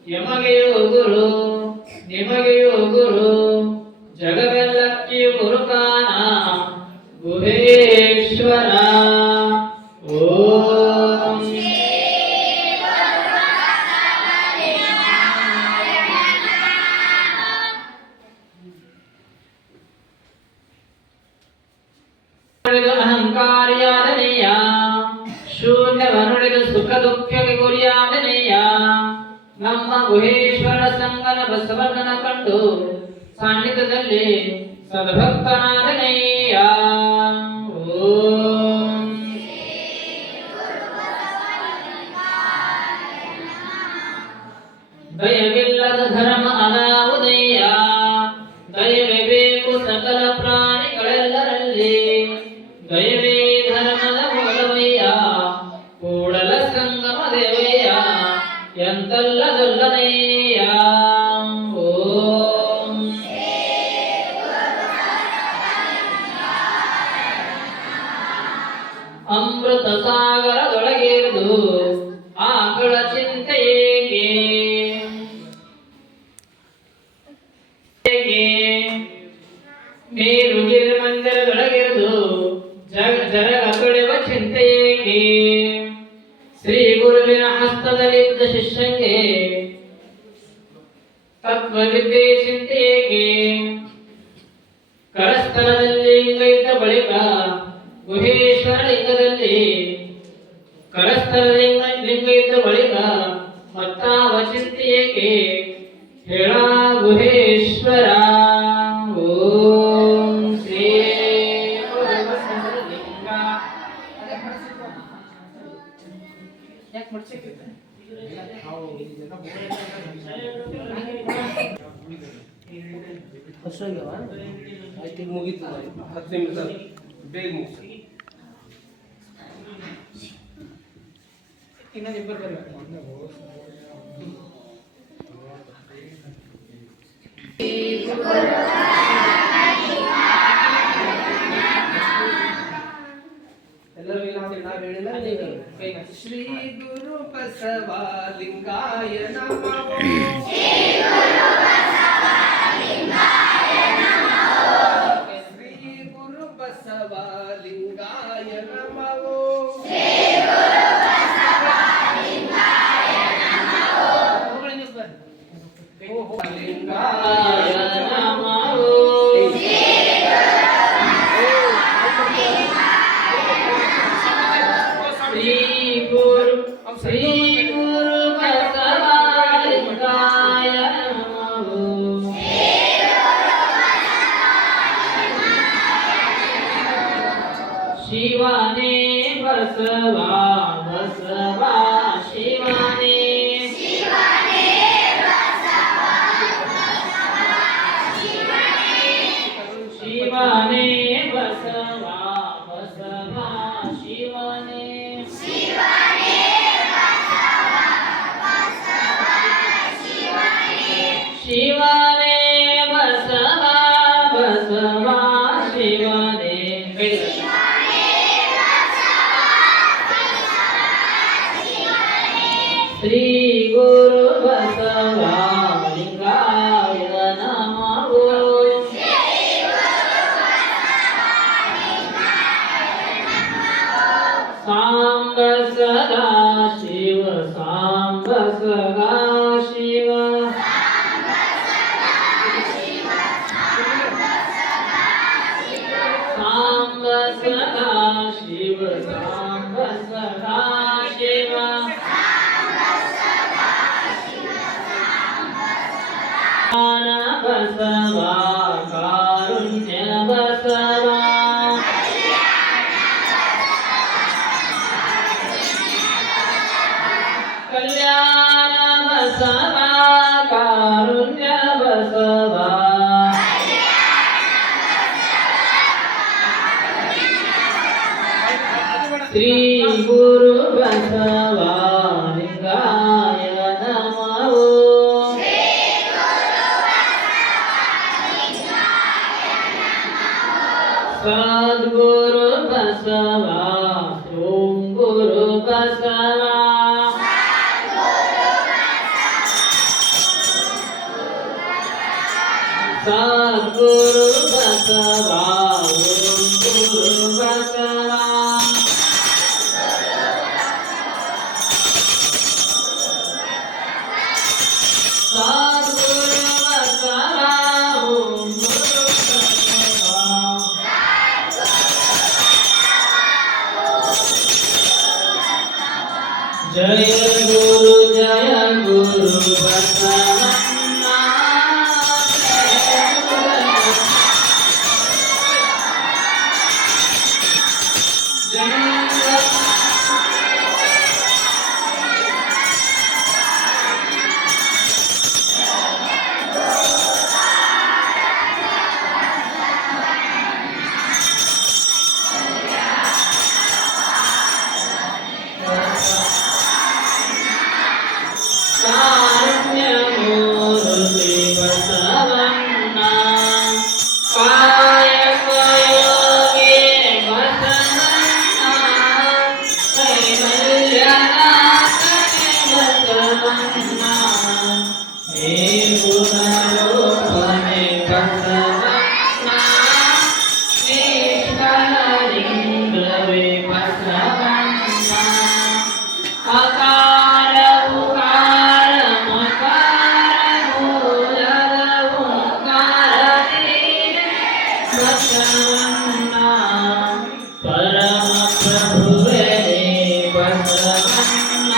ಯಮಗೆಯೋ ಗುರು ನಿಮಗೆಯೋ ಗುರು ಜಗವೆಲ್ಲಕ್ಕೆ ಗುರುಕಾನ ಗುಹೇಶ್ವರ ಓಂ ಅಹಂಕಾರಿಯಾದನೆಯ ಶೂನ್ಯವನುಳಿದ ಸುಖ ದುಃಖಕ್ಕೆ ಗುರಿಯಾದನೆಯ ನಮ್ಮ ಗುಹೇಶ್ವರ ಸಂಗನ ಬಸವಣ್ಣನ ಕಂಡು ಸಾನ್ನಿಧ್ಯದಲ್ಲಿ ಸದ್ಭಕ್ತನಾದನೆಯ ಓಂ ದಯವಿಲ್ಲದ ಧರ್ಮ ಅನಾವುದಯ್ಯ ದಯವೇ ಬೇಕು ಸಕಲ ಪ್ರಾಣಿಗಳೆಲ್ಲರಲ್ಲಿ ದಯವೇ ಧರ್ಮದ ಮೂಲವಯ್ಯ ಕೂಡಲ ಸಂಗಮ ದೇವಯ್ಯ ಎಂತಲ್ಲದೊಲ್ಲನಯ್ಯ ಓಂ ಅಮೃತ ಸಾಗರದೊಳಗಿರುವುದು ಆಕಳ ಚಿಂತೆ ಏಕೆ ಮೇರುಗಿರಿ ಮಂದಿರದೊಳಗಿರುವುದು ಜರಗ ತೊಳೆವ ಚಿಂತೆ ಏಕೆ ಶ್ರೀ ಗುರುವಿನ ಹಸ್ತದಲ್ಲಿದ್ದ ಶಿಷ್ಯಂಗೆ ತತ್ವವಿದ್ಯೆ ಚಿಂತೆ ಏಕೆ ಕರಸ್ಥಲದಲ್ಲಿ ಲಿಂಗ ಇದ್ದ ಬಳಿಕ ಗುಹೇಶ್ವರ ಲಿಂಗದಲ್ಲಿ ಲಿಂಗ ಇದ್ದ ಬಳಿಕ ಮತ್ತಾವ ಚಿಂತೆ ಏಕೆ ಹೇಳ ಗುಹೇಶ್ವರ ಓಂ ಶ್ರೀ ಗುರುಬಸವಲಿಂಗ ಯಾಕೆ ಮಡ್ಸಕ್ಕಿದೆ ಹಸುವಾಗ್ಯಾವ ಆಯ್ತು ಈಗ ಮುಗೀತು 10 ನಿಮಿಷ ಬೇಗ ಮುಗಿಸಿ ಇನ್ನೊಂದು ಇಬ್ಬರು ಬರಬೇಕು ಎಲ್ಲರೂ ಇಲ್ಲ ಅಂತ ನಾವು ಹೇಳಿಲ್ಲ ನೀವು ಕೈ ಶ್ರೀ ಗುರು ಬಸವಲಿಂಗಾಯ ನಮಃ ಶ್ರೀ ಗುರು ಬಸವಲಿಂಗಾಯ ನಮಃ ಲಿಂಗಾಯ ನಮಃ ಶ್ರೀ ಗುರು ಬಸವಲಿಂಗಾಯ ನಮಃ ಶಿವನೇ ಬಸವ ಬಸವ ಶಿವನೇ ಶಿವನೇ ಬಸವ ಬಸವ ಶಿವನೇ ಶಿವನೇ ಬಸವ ಬಸವ ಶಿವನೇ ಶ್ರೀ ಗುರು ಬಸವ ಲಿಂಗಾಯ ನಮಃ ಸಾಂಬ ಸದಾ ಶಿವ ಸಾಂಬ ಸದಾ ಶಿವ ಸಾಂಬ ಸದಾ ಶಿವ ಸಾಂಬ ಸದಾ ಶಿವ ಬಸವ ಕಾರುಣ್ಯ ಬಸವ ಕಲ್ಯಾಣ ಬಸವ ಕಾರುಣ್ಯ ಬಸವ ಶ್ರೀ ಗುರು ಬಸವ ಲಿಂಗಾಯ ನಮಃ ಸದ್ಗುರು ಬಸವ ಓಂ ಗುರು ಬಸವ ಸದ್ಗುರು ಬಸವ ಓಂ ಗುರು ಬಸವ ಜಯ ಗುರು ಬಸವಣ್ಣ ಕಾರುಣ್ಯಮೂರ್ತಿ ಬಸವಣ್ಣ ಕಾಯಕಯೋಗಿ ಬಸವಣ್ಣ ಕೈವಲ್ಯನಾಥನೇ ಬಸವಣ್ಣ ಹೇ ಗುಣರೂಪನೇ ಬಸವಣ್ಣ ಈಶ್ವರಲಿಂಗವೇ ಬಸವಣ್ಣ ಅಕಾರ ಉಕಾರ ಮಕಾರ ಮೂಲದ ಓಂಕಾರ ನೀನೇ ಬಸವಣ್ಣ ಪರಮ ಪ್ರಭುವೇ ಬಸವಣ್ಣ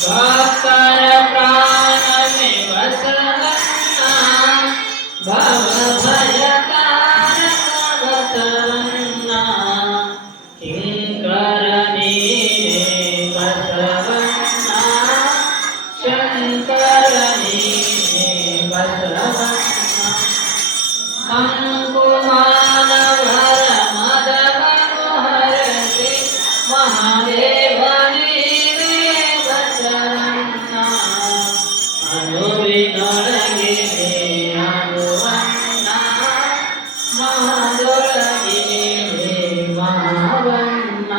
ಭಕ್ತರ ಪ್ರಾಣನೇ ಬಸವಣ್ಣ ಭವ ಭಯಕಾರಕ ಬಸವಣ್ಣ ಕಿಂಕರ ನೀನೇ ಬಸವಣ್ಣ ಶಂಕರ ನೀನೇ ಬಸವಣ್ಣ ಅಂಕುಮಾನವರ ಮದವನು ಹರಸಿ ಮಹಾದೇವ ನೀನೇ ಬಸವಣ್ಣ ಅನುವಿನೊಳಗೆ ಅನುವಣ್ಣ ಮಹದೊಳಗೆ ಮಹಾವಣ್ಣ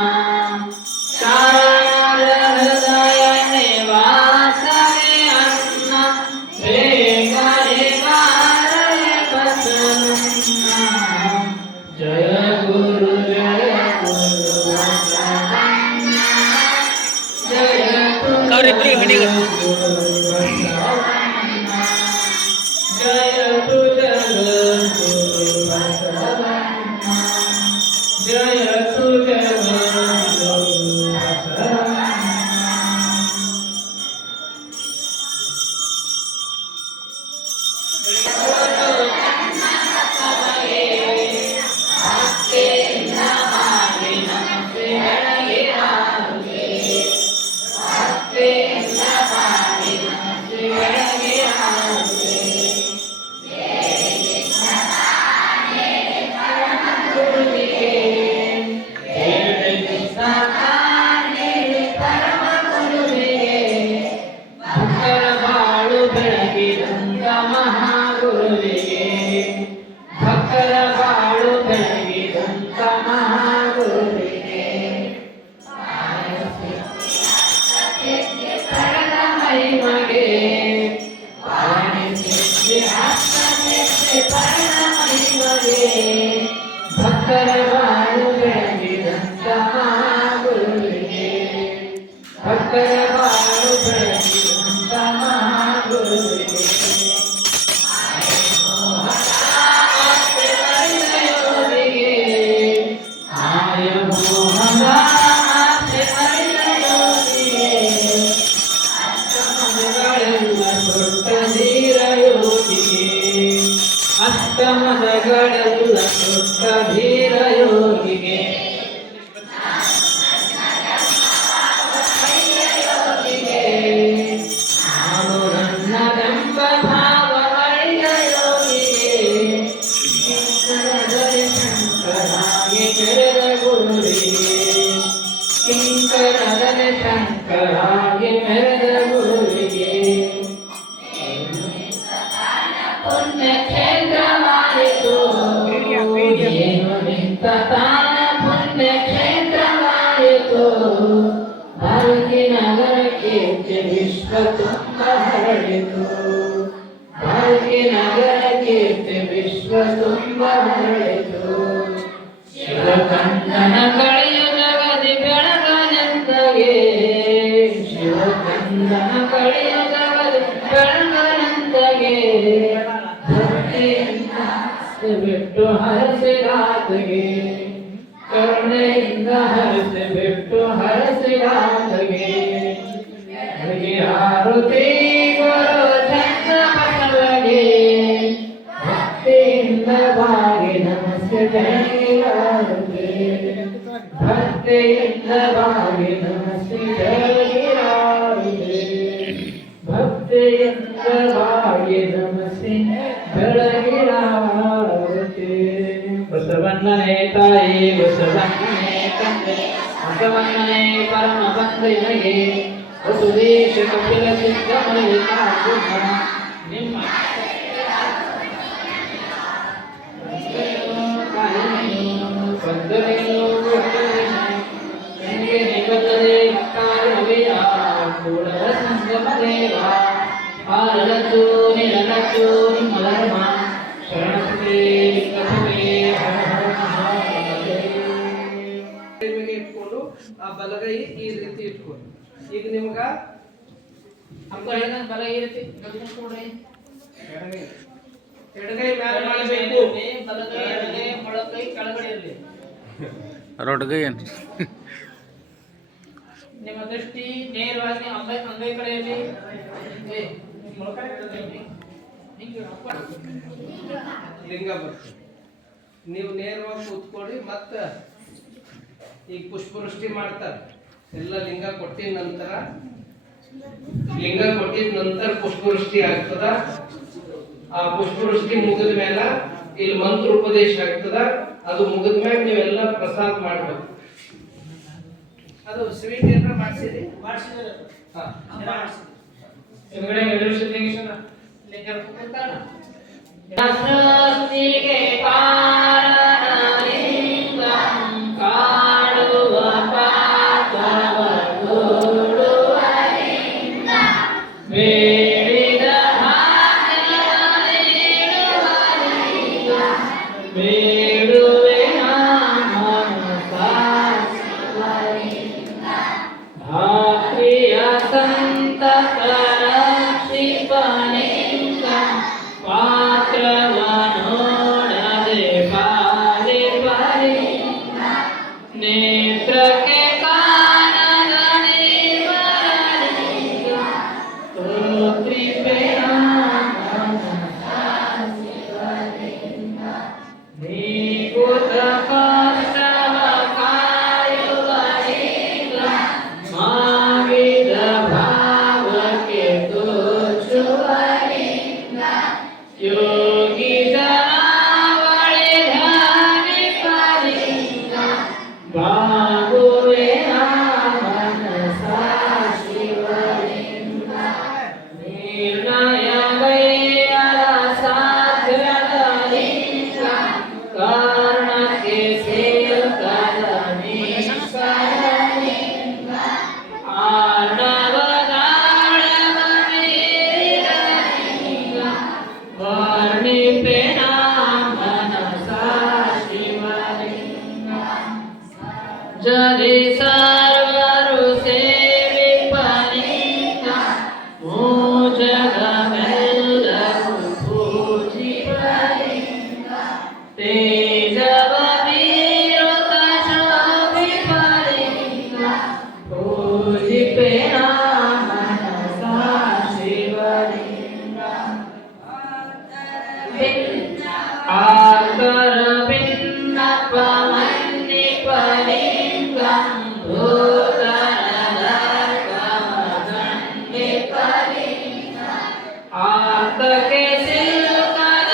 ಶರಣರ ಹೃದಯ ನಿವಾಸವೇ ಅನ್ನ ಬೇಗನೆ ಬಾರಲೆ ಬಸವಣ್ಣ ಜಯ ಗುರು ಬಸವಣ್ಣ ಜಯ ಗುರು ಬಸವಣ್ಣ ಜಯ ಜಗದ್ಗುರು ಬಸವಣ್ಣ ಜಯ ಜಗದ್ಗುರು ಬಸವಣ್ಣ ಭಕ್ತರ ಬಾಳು ಬೆಳಗಿದಂತ ಮಹಾಗುರುವಿಗೆ ಭಕ್ತರ ಬಾಳು ಬೆಳಗಿದಂತ ಮಹಾಗುರುವಿಗೆ ಪರಮ ಮಹಿಮಗೆ ಪರಮ ಮಹಿಮಗೆ ಭಕ್ತರ ಬಾಳು ಬೆಳಗಿದಂತ ಮಹಾಗುರುವಿಗೆ ಭಕ್ತರ ಬಾಳು ಬೆಳಗಿದಂತ ಮಹಾಗುರುವಿಗೆ ಆಯ ಮೋಹನ ಆಸೆ ಮರಿದ ಯೋಗಿಗೆ ಅಷ್ಟಮದಗಳೆಲ್ಲ ಕೊಟ್ಟ ಧೀರ ಯೋಗಿಗೆ ಅಷ್ಟಮದಗಳೆಲ್ಲ ಕೊಟ್ಟ ಧೀರ ಯೋಗಿಗೆ ನಾನು ನನ್ನದೆಂಬ ಭಾವ ಅಳಿದ ಯೋಗಿಗೆ ಕಿಂಕರದಲ್ಲಿ ಶಂಕರಾಗಿ ಮೆರೆದ ಗುರುವಿಗೆ ಕಿಂಕರದಲ್ಲಿ ಶಂಕರಾಗಿ ಮೆರೆದ ಗುರುವಿಗೆ ಪುಣ್ಯಕ್ಷೇತ್ರವಾಯಿತು ಏನು ನಿಂತ ತಾನ ಪುಣ್ಯಕ್ಷೇತ್ರವಾಯಿತು ಭಾರತಿ ನಗರಕ್ಕೆ ಚಂದನ ಕಳೆಯು ಜಗದಿ ಬೆಳಗನೆಂದಗೆ ಶಿವಚಂದನ ಕಳೆಯು ಜಗದಿ ಬೆಳಗನೆಂದಗೆ ಭಕ್ತಿಯಿಂದ ಬಿಟ್ಟು ಹರಸಿದಾತಗೆ ಕರುಣೆಯಿಂದ ಹರಿಸಿ ಬಿಟ್ಟು ಹರಸಿದಾತಗೆ ಆರುತಿ ಗುರು ಚಂದ ಬಸವಗೆ ಭಕ್ತಿಯಿಂದ ಬಾಗಿ ನಮಸ್ತೆ ಬೆಳಗಿರಾರುಗೆ ಭಕ್ತಿಯಿಂದ ಬಾಗಿ ನಮಸ್ತೆ ಬೆಳಗಿರಾರುಗೆ ಭಕ್ತಿಯಿಂದ ಬಾಗಿ ನಮಸ್ತೆ ಬೆಳಗಿರಾರುಗೆ ಬಸವಣ್ಣನೇ ತಾಯಿ ಬಸವಣ್ಣನೇ ತಂದೆ ಬಸವಣ್ಣನೇ ಪರಮ ಬಂಧನಿಗೆ ವಸುದೇಶ ಕಪಿಲ ಸಿದ್ಧ ಮಲ್ಲಿಕಾರ್ಜುನ ನಿಮ್ಮ ನಿಮಗೆ ಇಟ್ಕೊಂಡು ಆ ಬಲಗೈ ಈ ರೀತಿ ಇಟ್ಕೊಂಡು ಈಗ ನಿಮ್ಗ ಬಲ ಈ ರೀತಿ ನೋಡ್ರಿ ಎಡಗೈ ಮ್ಯಾಲ ಮಾಡಬೇಕು ಬಲಗೈ ಎಡಗೈ ಮೊಳಕೈ ಕೆಳಗಡೆ ಇರಲಿ ರೊಡ್ಗೈ ಏನು ನಿಮ್ಮ ದೃಷ್ಟಿ ನೇರವಾಗಿ ಅಂಗೈ ಕಡೆ ಇರಲಿ ಲಿಂಗ ಬರ್ತದೆ ನೀವು ನೇರವಾಗಿ ಕೂತ್ಕೊಳ್ಳಿ ಮತ್ತ ಈಗ ಪುಷ್ಪವೃಷ್ಟಿ ಮಾಡ್ತಾರೆ ಎಲ್ಲ ಲಿಂಗ ಕೊಟ್ಟಿದ ನಂತರ ಪುಷ್ಪವೃಷ್ಟಿ ಆಗ್ತದ ಆ ಪುಷ್ಪವೃಷ್ಟಿ ಮುಗಿದ ಮೇಲೆ ಇಲ್ಲಿ ಮಂತ್ರ ಉಪದೇಶ ಆಗ್ತದ ಅದು ಮುಗಿದ ಮೇಲೆ ನೀವೆಲ್ಲ ಪ್ರಸಾದ ಮಾಡ್ಬೇಕು ಅದು ಸ್ವೀಟ್ ಏನಾರ ಮಾಡಿಸಿರಿ ಎಡಗಡೆ ಲಿಂಗ ಕೂತಾಳ ಶಾಸ್ತ್ರಿಗೆ ಕಾರಣಲಿಂಗಂ ಕಾಡುವ ಪಾಪವ ನೋಡುವ ಲಿಂಗ ಬೇಡಿದ ಭಾಗ್ಯವ ನೀಡುವ ಲಿಂಗ ಬೇಡುವೆ ಮನಸಾಸುವ ಲಿಂಗ ಭಾಕ್ತಿಯ ಸಂತತರ ಶಿವಲಿಂಗ ಪಾತ್ರವನೋಡದೆ ಪಾಲಿಪಲಿಂಗ ನೇತ್ರಕ್ಕೆ ಕಾಣಗಣೆ ಬರಲಿಂಗ ಸ್ತೋತ್ರಿಪೆಯ ಮನಸಾಸಿವಲಿಂಗ ನೀಕುತ ಕಷ್ಟವ ಕಾಯುವ ಲಿಂಗ ಮಾಗಿದ ಭಾವಕ್ಕೆ ತೋಚುವ ಲಿಂಗ ಯೋಗಿ ಜನಾವಳಿ ಧ್ಯಾನಿಪಲಿಂಗ ಬಾಗುವೆ ಮನಸ ಶಿವಲಿಂಗ ನಿರ್ಣಯಗೈಯರ ಸಾಧ್ಯದ ಲಿಂಗ ಕಾರಣಕ್ಕೆ ಸೇರ್ಕದ ನಿಷ್ಕರಲಿಂಗ ಆರ್ಣವದಾಳವ ಮೀರಿದ ಲಿಂಗ ವರ್ಣಿಪೆನ ಮನಸ ಶಿವಲಿಂಗ ಜರಿ ಸರ್ವರು ಸೇವಿಪಲಿಂಗ ಮೂಜಗವೆಲ್ಲರೂ ಪೂಜಿಪಲಿಂಗ ತೇಜವ ಬೀರುತ ಶೋಭಿಪಲಿಂಗ ಪೂಜಿಪೆನ ಮನಸ ಶಿವಲಿಂಗ ಆಕರ ಭಿನ್ನಪ ಮನ್ನಿಪಲಿಂಗಂ ಭೂತರದರ್ಪಮದಂಡಿಪಲಿಂಗ ಆತಕೆ ಸಿಲುಕದ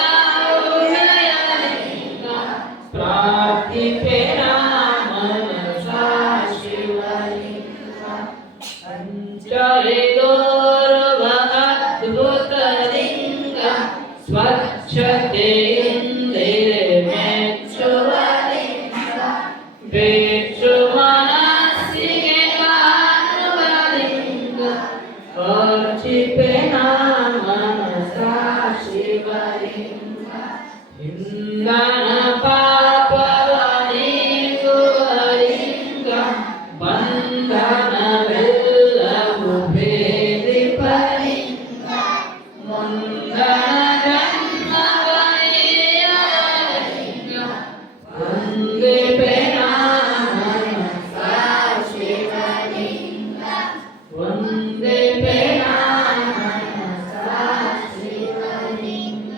ಉದಯಲಿಂಗ ಪ್ರಾಪ್ತಿಪೆನ ಮನಸ ಶಿವಲಿಂಗ ಸಂಚರಿ ತೋರುವ ಅದ್ಭುತ ಲಿಂಗ ಸ್ವಚ್ಛತೆಯಿಂದಿರೆ ಮೆಚ್ಚುವ ಲಿಂಗ ಬೆಚ್ಚು ಮನಸ್ಸಿಗೆ ಕಾಣುವ ಲಿಂಗ ಅರ್ಚಿಪೆನ ಮನಸ ಶಿವಲಿಂಗ ಇಂದನ ಪಾಪವ ನೀ ಒಂದೇ ಪ್ರೇಮ ಶಿವಲಿಂಗ ಒಂದೇ ಪ್ರೇಮ ಶಿವಲಿಂಗ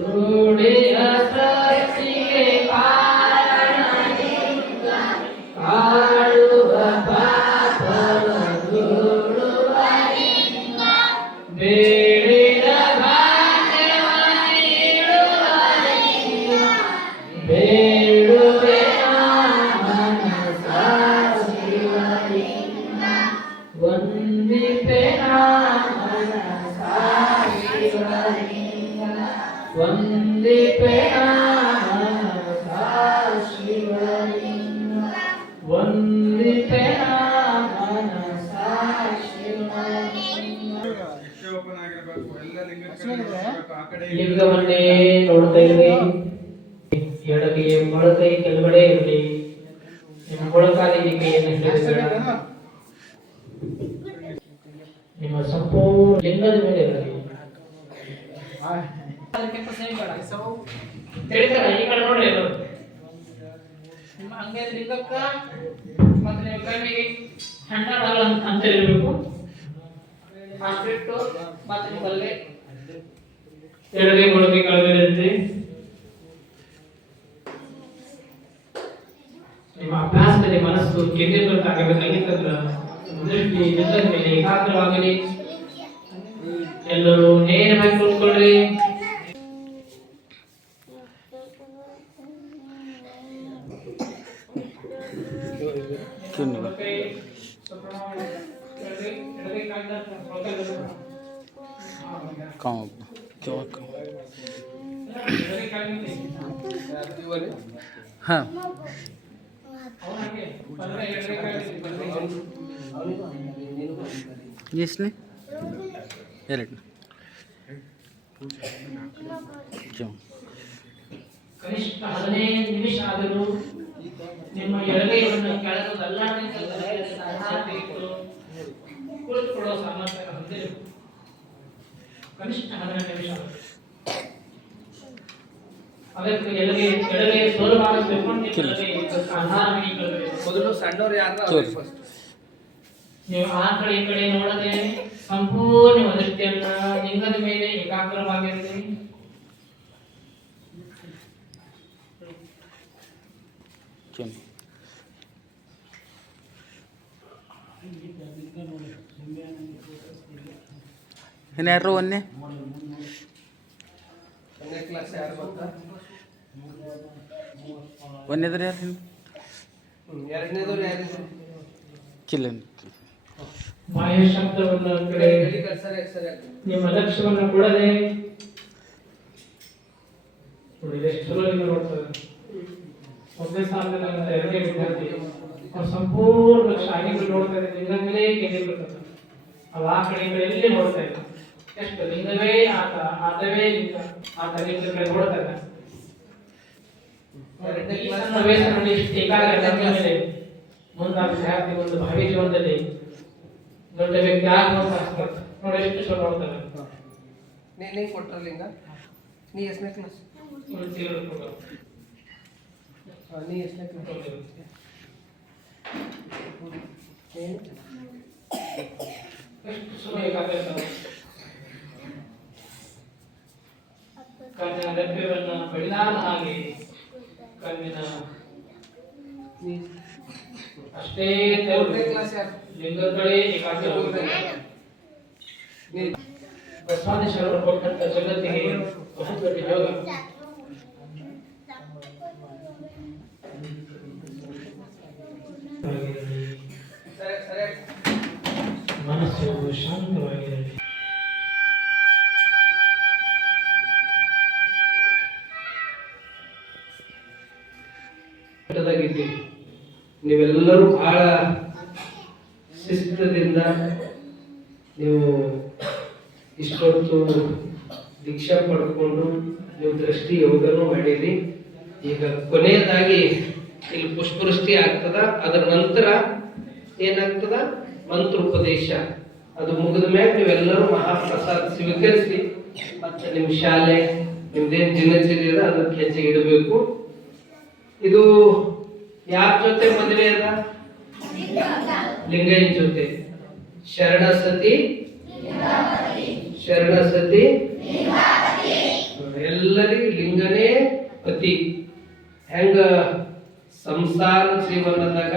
ರೂಢಿಯ ಸೃಷ್ಟಿಗೆ ಕಾರಣಲಿಂಗ ಕಾಡುವ ಪಾಪವ ದೂಡುವ ಲಿಂಗ ಬೇಡಿದ ಭಾಗ್ಯವ ನೀಡುವ ಲಿಂಗ ಬೇಡುವೆ ಮನಸ ಶಿವಲಿಂಗ ವಂದಿಪೆ ಮನಸ ಶಿವಲಿಂಗ ವಂದಿಪೆ ಮನಸ ಶಿವಲಿಂಗ ವಂದಿಪೆ ಮನಸ ಶಿವಲಿಂಗ ಲಿಂಗವನ್ನೇ ನೋಡ್ತಾ ಇರಿ. ಎಡಗೆ ಮೊಳಕೈ ಕೆಳಗಡೆ ಇರಲಿ. ನಿಮ್ಮ ಮೊಳಕಾಲಿಗೆ ಕೈಯನ್ನು ಹಿಡಿದಿಲ್ಲ. ನಿಮ್ಮ ಸಂಪೂರ್ಣ ಲಿಂಗದ ಮೇಲೆ ಇರಲಿ. ತಿಳಿತಾರ ಈ ಕಡೆ ನೋಡ್ರಿ ಎಲ್ಲರೂ. ನಿಮ್ಮ ಹಂಗೆ ಲಿಂಗಕ್ಕ ಮತ್ತೆ ನಿಮ್ಮ ಕಣ್ಣಿಗೆ ಹಣ್ಣಾಡಲ್ಲ ಅಂತ ಇರಬೇಕು. ಅಷ್ಟಿಟ್ಟು ಮತ್ತೆ ನಿಮ್ಮಲ್ಲಿ ಎಡಗೈ ಮೊಳಕೈ ಕೆಳಗಡೆ ಇರಲಿ. ನಿಮ್ಮ ಅಭ್ಯಾಸದಲ್ಲಿ ಮನಸ್ಸು ಕೇಂದ್ರೀಕೃತವಾಗಬೇಕಾಗಿತ್ತಂದ್ರ ದೃಷ್ಟಿ ಲಿಂಗದ ಮೇಲೆ ಏಕಾಗ್ರವಾಗಲಿ. ಎಲ್ಲರೂ ನೇರವಾಗಿ ಕೂತ್ಕೊಳ್ಳಿ. ಹಾಂ ಎಷ್ಟನೇ ಎರಡು ಕನಿಷ್ಠ 15 ನಿಮಿಷ ಆದರೂ ನಿಮ್ಮ ಎಡಗೈಯನ್ನು ಕೆಳಗೆ ಕುಳಿತುಕೊಳ್ಳೋ ಸಾಮರ್ಥ್ಯ ಹೊಂದಿರಬೇಕು. ಕನಿಷ್ಠ 15 ನಿಮಿಷ. ಅದಕ್ಕೆ ಎಡಗೈ ಸೋಲಬಾರಬೇಕು. ಮೊದಲು ಸಣ್ಣವ್ರು ಯಾರು ನೀವು ಆ ಕಡೆ ಈ ಕಡೆ ನೋಡದೆ ಸಂಪೂರ್ಣ ದೃಷ್ಟಿಯನ್ನ ಲಿಂಗದ ಮೇಲೆ ಏಕಾಗ್ರವಾಗಿರಲಿ. ಇನ್ಯಾರು ಒಂದೇ ಕ್ಲಾಸ್ ಯಾರು ಗೊತ್ತಾ? ಒಂದೇದ್ರ ಯಾರು ಎರಡನೇದವ್ರು ಯಾರು? ಕಿಲ್ಲ ಬಾಹ್ಯ ಶಬ್ದವನ್ನು ಕಡೆ ನಿಮ್ಮ ಲಕ್ಷ್ಯವನ್ನು ಕೊಡದೆ ನೋಡಿ ಎಷ್ಟು ಚಲೋ ನೀವು ನೋಡ್ತಾರೆ. ಒಂದೇ ಸ್ಥಾನದಲ್ಲಿ ಎರಡನೇ ವಿದ್ಯಾರ್ಥಿ ಅವ್ರು ಸಂಪೂರ್ಣ ಲಕ್ಷ ಆಗಿಗಳು ನೋಡ್ತಾ ಇದ್ದಾರೆ. ಲಿಂಗಗಳೇ ಕೇಂದ್ರೀಕೃತ. ಅವು ಆ ಕಡೆ ಈ ಕಡೆ ಎಲ್ಲಿ ನೋಡ್ತಾ ಇಲ್ಲ. ಎಷ್ಟು ಲಿಂಗವೇ ಆತ, ಆತವೇ ಲಿಂಗ, ಆತ ಲಿಂಗ ಕಡೆ ನೋಡ್ತಾ ಇದ್ದಾರೆ. ಮುಂದಾದ ವಿದ್ಯಾರ್ಥಿ ಒಂದು ಭಾವಿ ಜೀವನದಲ್ಲಿ ದೊಡ್ಡ ವ್ಯಕ್ತಿ ಆಗಬೇಕು. ನೋಡಿ ಎಷ್ಟು ಚಲೋ ನೋಡ್ತಾರೆ. ನೀ ಕೊಟ್ರಲಿಂಗ ನೀ ಎಷ್ಟನೇ ಕ್ಲಾಸ್? ನೀ ಎಷ್ಟನೇ ಕ್ಲಾಸ್? ಕಣ್ಣಿನ ರೆಪ್ಪೆಯನ್ನು ಬಡಿದಾದ ಹಾಗೆ ಕಣ್ಣಿನ ಅಷ್ಟೇ ಲಿಂಗಗಳೇ ಬಸವಾದೀಶ್ವರರು ಕೊಟ್ಟಂತ ಜಗತ್ತಿಗೆ ಬಹುದೊಡ್ಡ ಯೋಗ. ಮನಸ್ಸು ಶಾಂತವಾಗಿರಲಿ. ನೀವೆಲ್ಲರೂ ಬಹಳ ಶಿಸ್ತದಿಂದ ನೀವು ಇಷ್ಟೊತ್ತು ದೀಕ್ಷಾ ಪಡ್ಕೊಂಡು ನೀವು ದೃಷ್ಟಿ ಯೋಗನೂ ಮಾಡಿರಿ. ಈಗ ಕೊನೆಯದಾಗಿ ಇಲ್ಲಿ ಪುಷ್ಪವೃಷ್ಟಿ ಆಗ್ತದ. ಅದರ ನಂತರ ಏನಾಗ್ತದ? ಮಂತ್ರೋಪದೇಶ. ಅದು ಮುಗಿದ ಮೇಲೆ ನೀವೆಲ್ಲರೂ ಮಹಾಪ್ರಸಾದ ಸ್ವೀಕರಿಸಿ ಮತ್ತೆ ನಿಮ್ಮ ಶಾಲೆ ನಿಮ್ದೇನು ದಿನಚರಿ ಇದೆ ಅದಕ್ಕೆ ಹೆಜ್ಜೆ ಇಡಬೇಕು. ಇದು ಯಾರ ಜೊತೆ ಮದುವೆ ಅದ? ಲಿಂಗೈನ ಜೊತೆ. ಶರಣ ಸತಿ ಎಲ್ಲರಿಗೂ ಲಿಂಗನೇ ಪತಿ. ಹೆಂಗ ಸಂಸಾರ ಜೀವನದಾಗ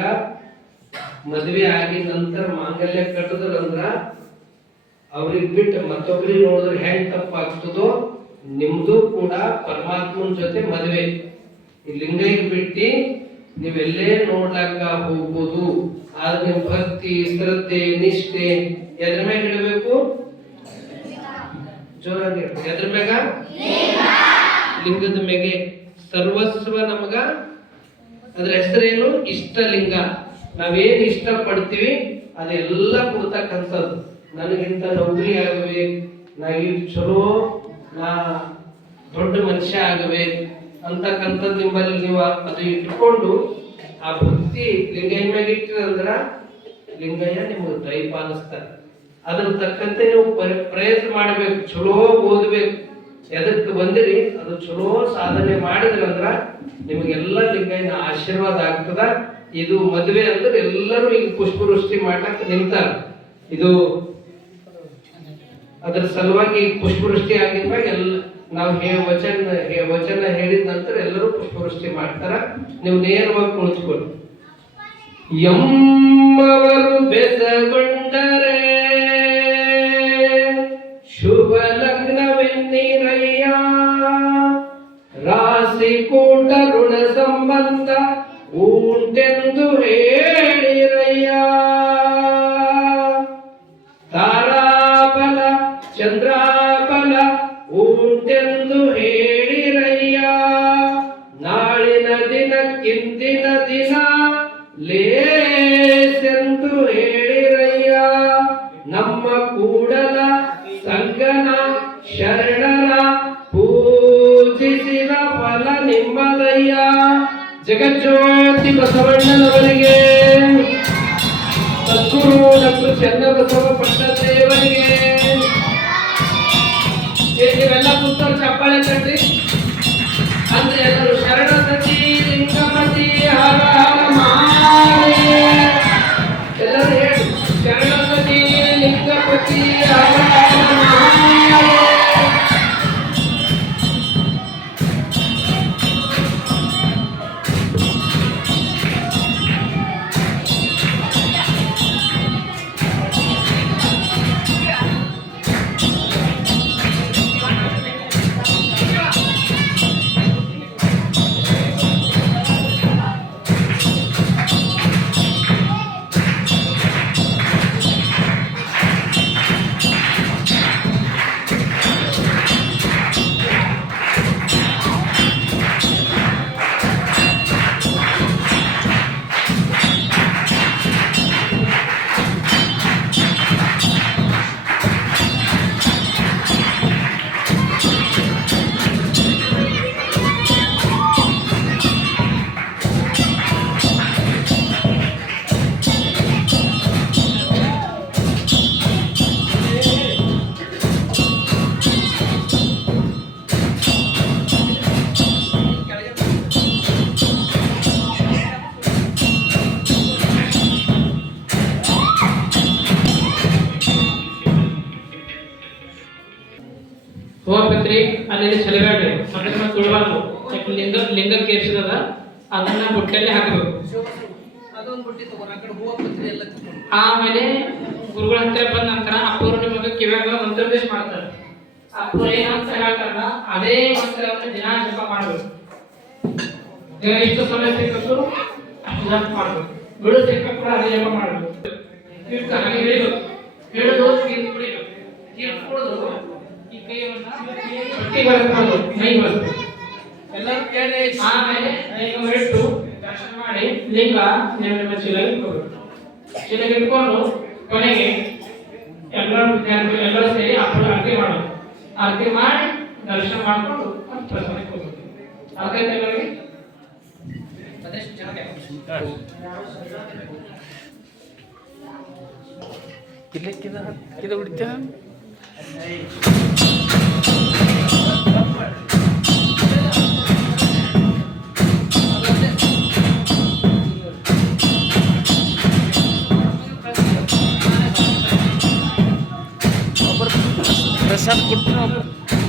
ಮದುವೆ ಆಗಿ ನಂತರ ಮಾಂಗಲ್ಯ ಕಟ್ಟಿದ್ರಂದ್ರ ಅವ್ರಿಗೆ ಬಿಟ್ಟು ಮತ್ತೊಬ್ರಿಗೆ ನೋಡಿದ್ರೆ ಹೆಂಗ್ ತಪ್ಪಾಗ್ತದೋ, ನಿಮ್ದು ಕೂಡ ಪರಮಾತ್ಮನ ಜೊತೆ ಮದುವೆ. ಈ ಲಿಂಗೈಗೆ ಬಿಟ್ಟು ನೀವೆಲ್ಲೇ ನೋಡ್ಲಾಕ ಹೋಗ್ಬೋದು. ಆದ್ರೆ ನಿಮ್ ಭಕ್ತಿ, ಶ್ರದ್ಧೆ, ನಿಷ್ಠೆ ಎದ್ರ ಮ್ಯಾಗ ಇಡಬೇಕು? ಜೋರಾಗಿ ಎದ್ರ ಮ್ಯಾಗ? ಲಿಂಗದ ಮ್ಯಾಗೆ. ಸರ್ವಸ್ವ ನಮಗ ಅದ್ರ ಹೆಸರೇನು? ಇಷ್ಟಲಿಂಗ. ನಾವೇನ್ ಇಷ್ಟ ಪಡ್ತೀವಿ ಅದೆಲ್ಲ ಕೊಡ್ತಕ್ಕಂಥದ್ದು. ನನಗಿಂತ ನೌಕರಿ ಆಗಬೇಕು, ನಾ ಇಷ್ಟು ಚಲೋ, ನಾ ದೊಡ್ಡ ಮನುಷ್ಯ ಆಗಬೇಕು ಅಂತಕ್ಕಂಥದ್ದು ನಿಮ್ಮಲ್ಲಿ ನೀವು ಅದು ಇಟ್ಕೊಂಡು ಆ ಭಕ್ತಿ ಲಿಂಗಯ್ಯ ಮ್ಯಾಗ ಇಟ್ಟಿರಂದ್ರ ಲಿಂಗಯ್ಯ ನಿಮ್ಗೆ ದಯಪಾಲಿಸ್ತಾರೆ. ಅದ್ರ ತಕ್ಕಂತೆ ನೀವು ಪ್ರಯತ್ನ ಮಾಡ್ಬೇಕು, ಚಲೋ ಓದ್ಬೇಕು. ಎದಕ್ಕೆ ಬಂದಿರಿ ಅದು ಚಲೋ ಸಾಧನೆ ಮಾಡಿದ್ರಂದ್ರ ನಿಮಗೆಲ್ಲ ಲಿಂಗಯ್ಯನ ಆಶೀರ್ವಾದ ಆಗ್ತದ. ಇದು ಮದುವೆ ಅಂದ್ರೆ ಎಲ್ಲರೂ ಈಗ ಪುಷ್ಪವೃಷ್ಟಿ ಮಾಡಕ್ ನಿಲ್ತಾರ. ಇದು ಅದ್ರ ಸಲುವಾಗಿ ಪುಷ್ಪವೃಷ್ಟಿ ಆಗಿದ್ದಾಗ ನಾವು ವಚನ ಹೇಳಿದ ನಂತರ ಎಲ್ಲರೂ ಪುಷ್ಪವೃಷ್ಟಿ ಮಾಡ್ತಾರ. ನೀವು ನೇರವಾಗಿ ಕುಳಿತುಕೊಳ್ಳಿ. ಎಮ್ಮವರು ಬೆಸಗೊಂಡರೆ ಶುಭ ಲಗ್ನವೆನ್ನಿರಯ್ಯ, ರಾಶಿ ಕೂಟ ಋಣ ಸಂಬಂಧ ಉಂಟೆಂದು ಹೇಳಿರಯ್ಯ. ತಾರಾಬಲ ಚಂದ್ರಾಬಲ ಉಂಟೆಂದು ಹೇಳಿರಯ್ಯ. ನಾಳಿನ ದಿನಕ್ಕಿಂದಿನ ದಿನ ಲೇಸೆಂದು ಹೇಳಿರಯ್ಯ. ನಮ್ಮ ಕೂಡಲ ಸಂಗನ ಶರಣರ ಪೂಜಿಸಿದ ಫಲ ನಿಮ್ಮದಯ್ಯ. ಜಗಜ್ಯೋತಿ ಬಸವಣ್ಣನವರಿಗೆ, ಸದ್ಗುರು ಡಾಕ್ಟರ್ ಚನ್ನಬಸವ ಪಟ್ಟದೇವರಿಗೆ. ನೀವೆಲ್ಲ ಕೂತವ್ರು ಚಪ್ಪಾಳೆ ತಟ್ಟಿ ಅಂದ್ರೆ ಎಲ್ಲರೂ ಶರಣ ಸತಿ ಲಿಂಗಪತಿ ಹರ ಹರ ಮಹಾದೇವ. ಎಲ್ಲರೂ ಹೇಳಿ ಶರಣ ಸತಿ ಲಿಂಗಪತಿ ಹರ ಹರ ಮಹಾದೇವ. ಹೋಗ್ಬೇಕ್ರಿ ಅಲ್ಲಿ ಚಳಿಬೇಡ್ರಿ, ಮತ್ತೆ ತುಳಬಾರ್ದು. ಲಿಂಗಕ್ಕೆ ಏರ್ಸಿದದ ಅದನ್ನ ಬುಟ್ಟಲ್ಲಿ ಹಾಕಬೇಕು. ಆಮೇಲೆ ಗುರುಗಳ ಹತ್ರ ಬಂದ ನಂತರ ಅಪ್ಪರು ನಿಮಗೆ ಕಿವ್ಯಾಗ ಮಂತ್ರೋಪದೇಶ ಮಾಡ್ತಾರೆ. ಅಪ್ಪರು ಏನಂತ ಹೇಳ್ತಾರಲ್ಲ ಅದೇ ಮಂತ್ರವನ್ನು ದಿನ ಜಪ ಮಾಡಬೇಕು. ಎಷ್ಟು ಸಮಯ ಸಿಕ್ಕಷ್ಟು ಅಷ್ಟು ಜಪ ಮಾಡಬೇಕು. ಬಿಡು ಸಿಕ್ಕ ಕೂಡ ಅದೇ ಜಪ ಮಾಡಬೇಕು. ಹಾಗೆ ಹೇಳಿಬೇಕು, ಹೇಳುದು ತೀರ್ಥ ಕುಡಿಬೇಕು. ತೀರ್ಥ ಕುಡಿದು ಈ ಕೈಯನ್ನ ಹೊಟ್ಟೆ ಬರೆಸ್ಕೊಂಡು ಮೈ ಬರೆಸ್ಬೇಕು. ಎಲ್ಲರೂ ಕೇಳಿ ಆಮೇಲೆ ಈಗ ಇಟ್ಟು ದರ್ಶನ ಮಾಡಿ ಲಿಂಗ ನಿಮ್ಮ ಚೀಲಗೆ ಇಟ್ಕೋಬೇಕು. ಚೀಲಗೆ ಇಟ್ಕೊಂಡು ಕೊನೆಗೆ ಎಲ್ಲರೂ ವಿದ್ಯಾರ್ಥಿಗಳು ಎಲ್ಲರೂ ಸೇರಿ ಅಪ್ಪನ ಆರತಿ ಮಾಡೋದು. ಆರತಿ ಮಾಡಿ ದರ್ಶನ ಮಾಡಿಕೊಂಡು ಪ್ರಸಾದಕ್ಕೆ ಹೋಗ್ಬೇಕು. ಅರ್ಥ ಎಲ್ಲರಿಗೆ ಇದು ಬಿಡ್ತೀಯ ಪ್ರಸಾದ ಕೊಟ್ಟು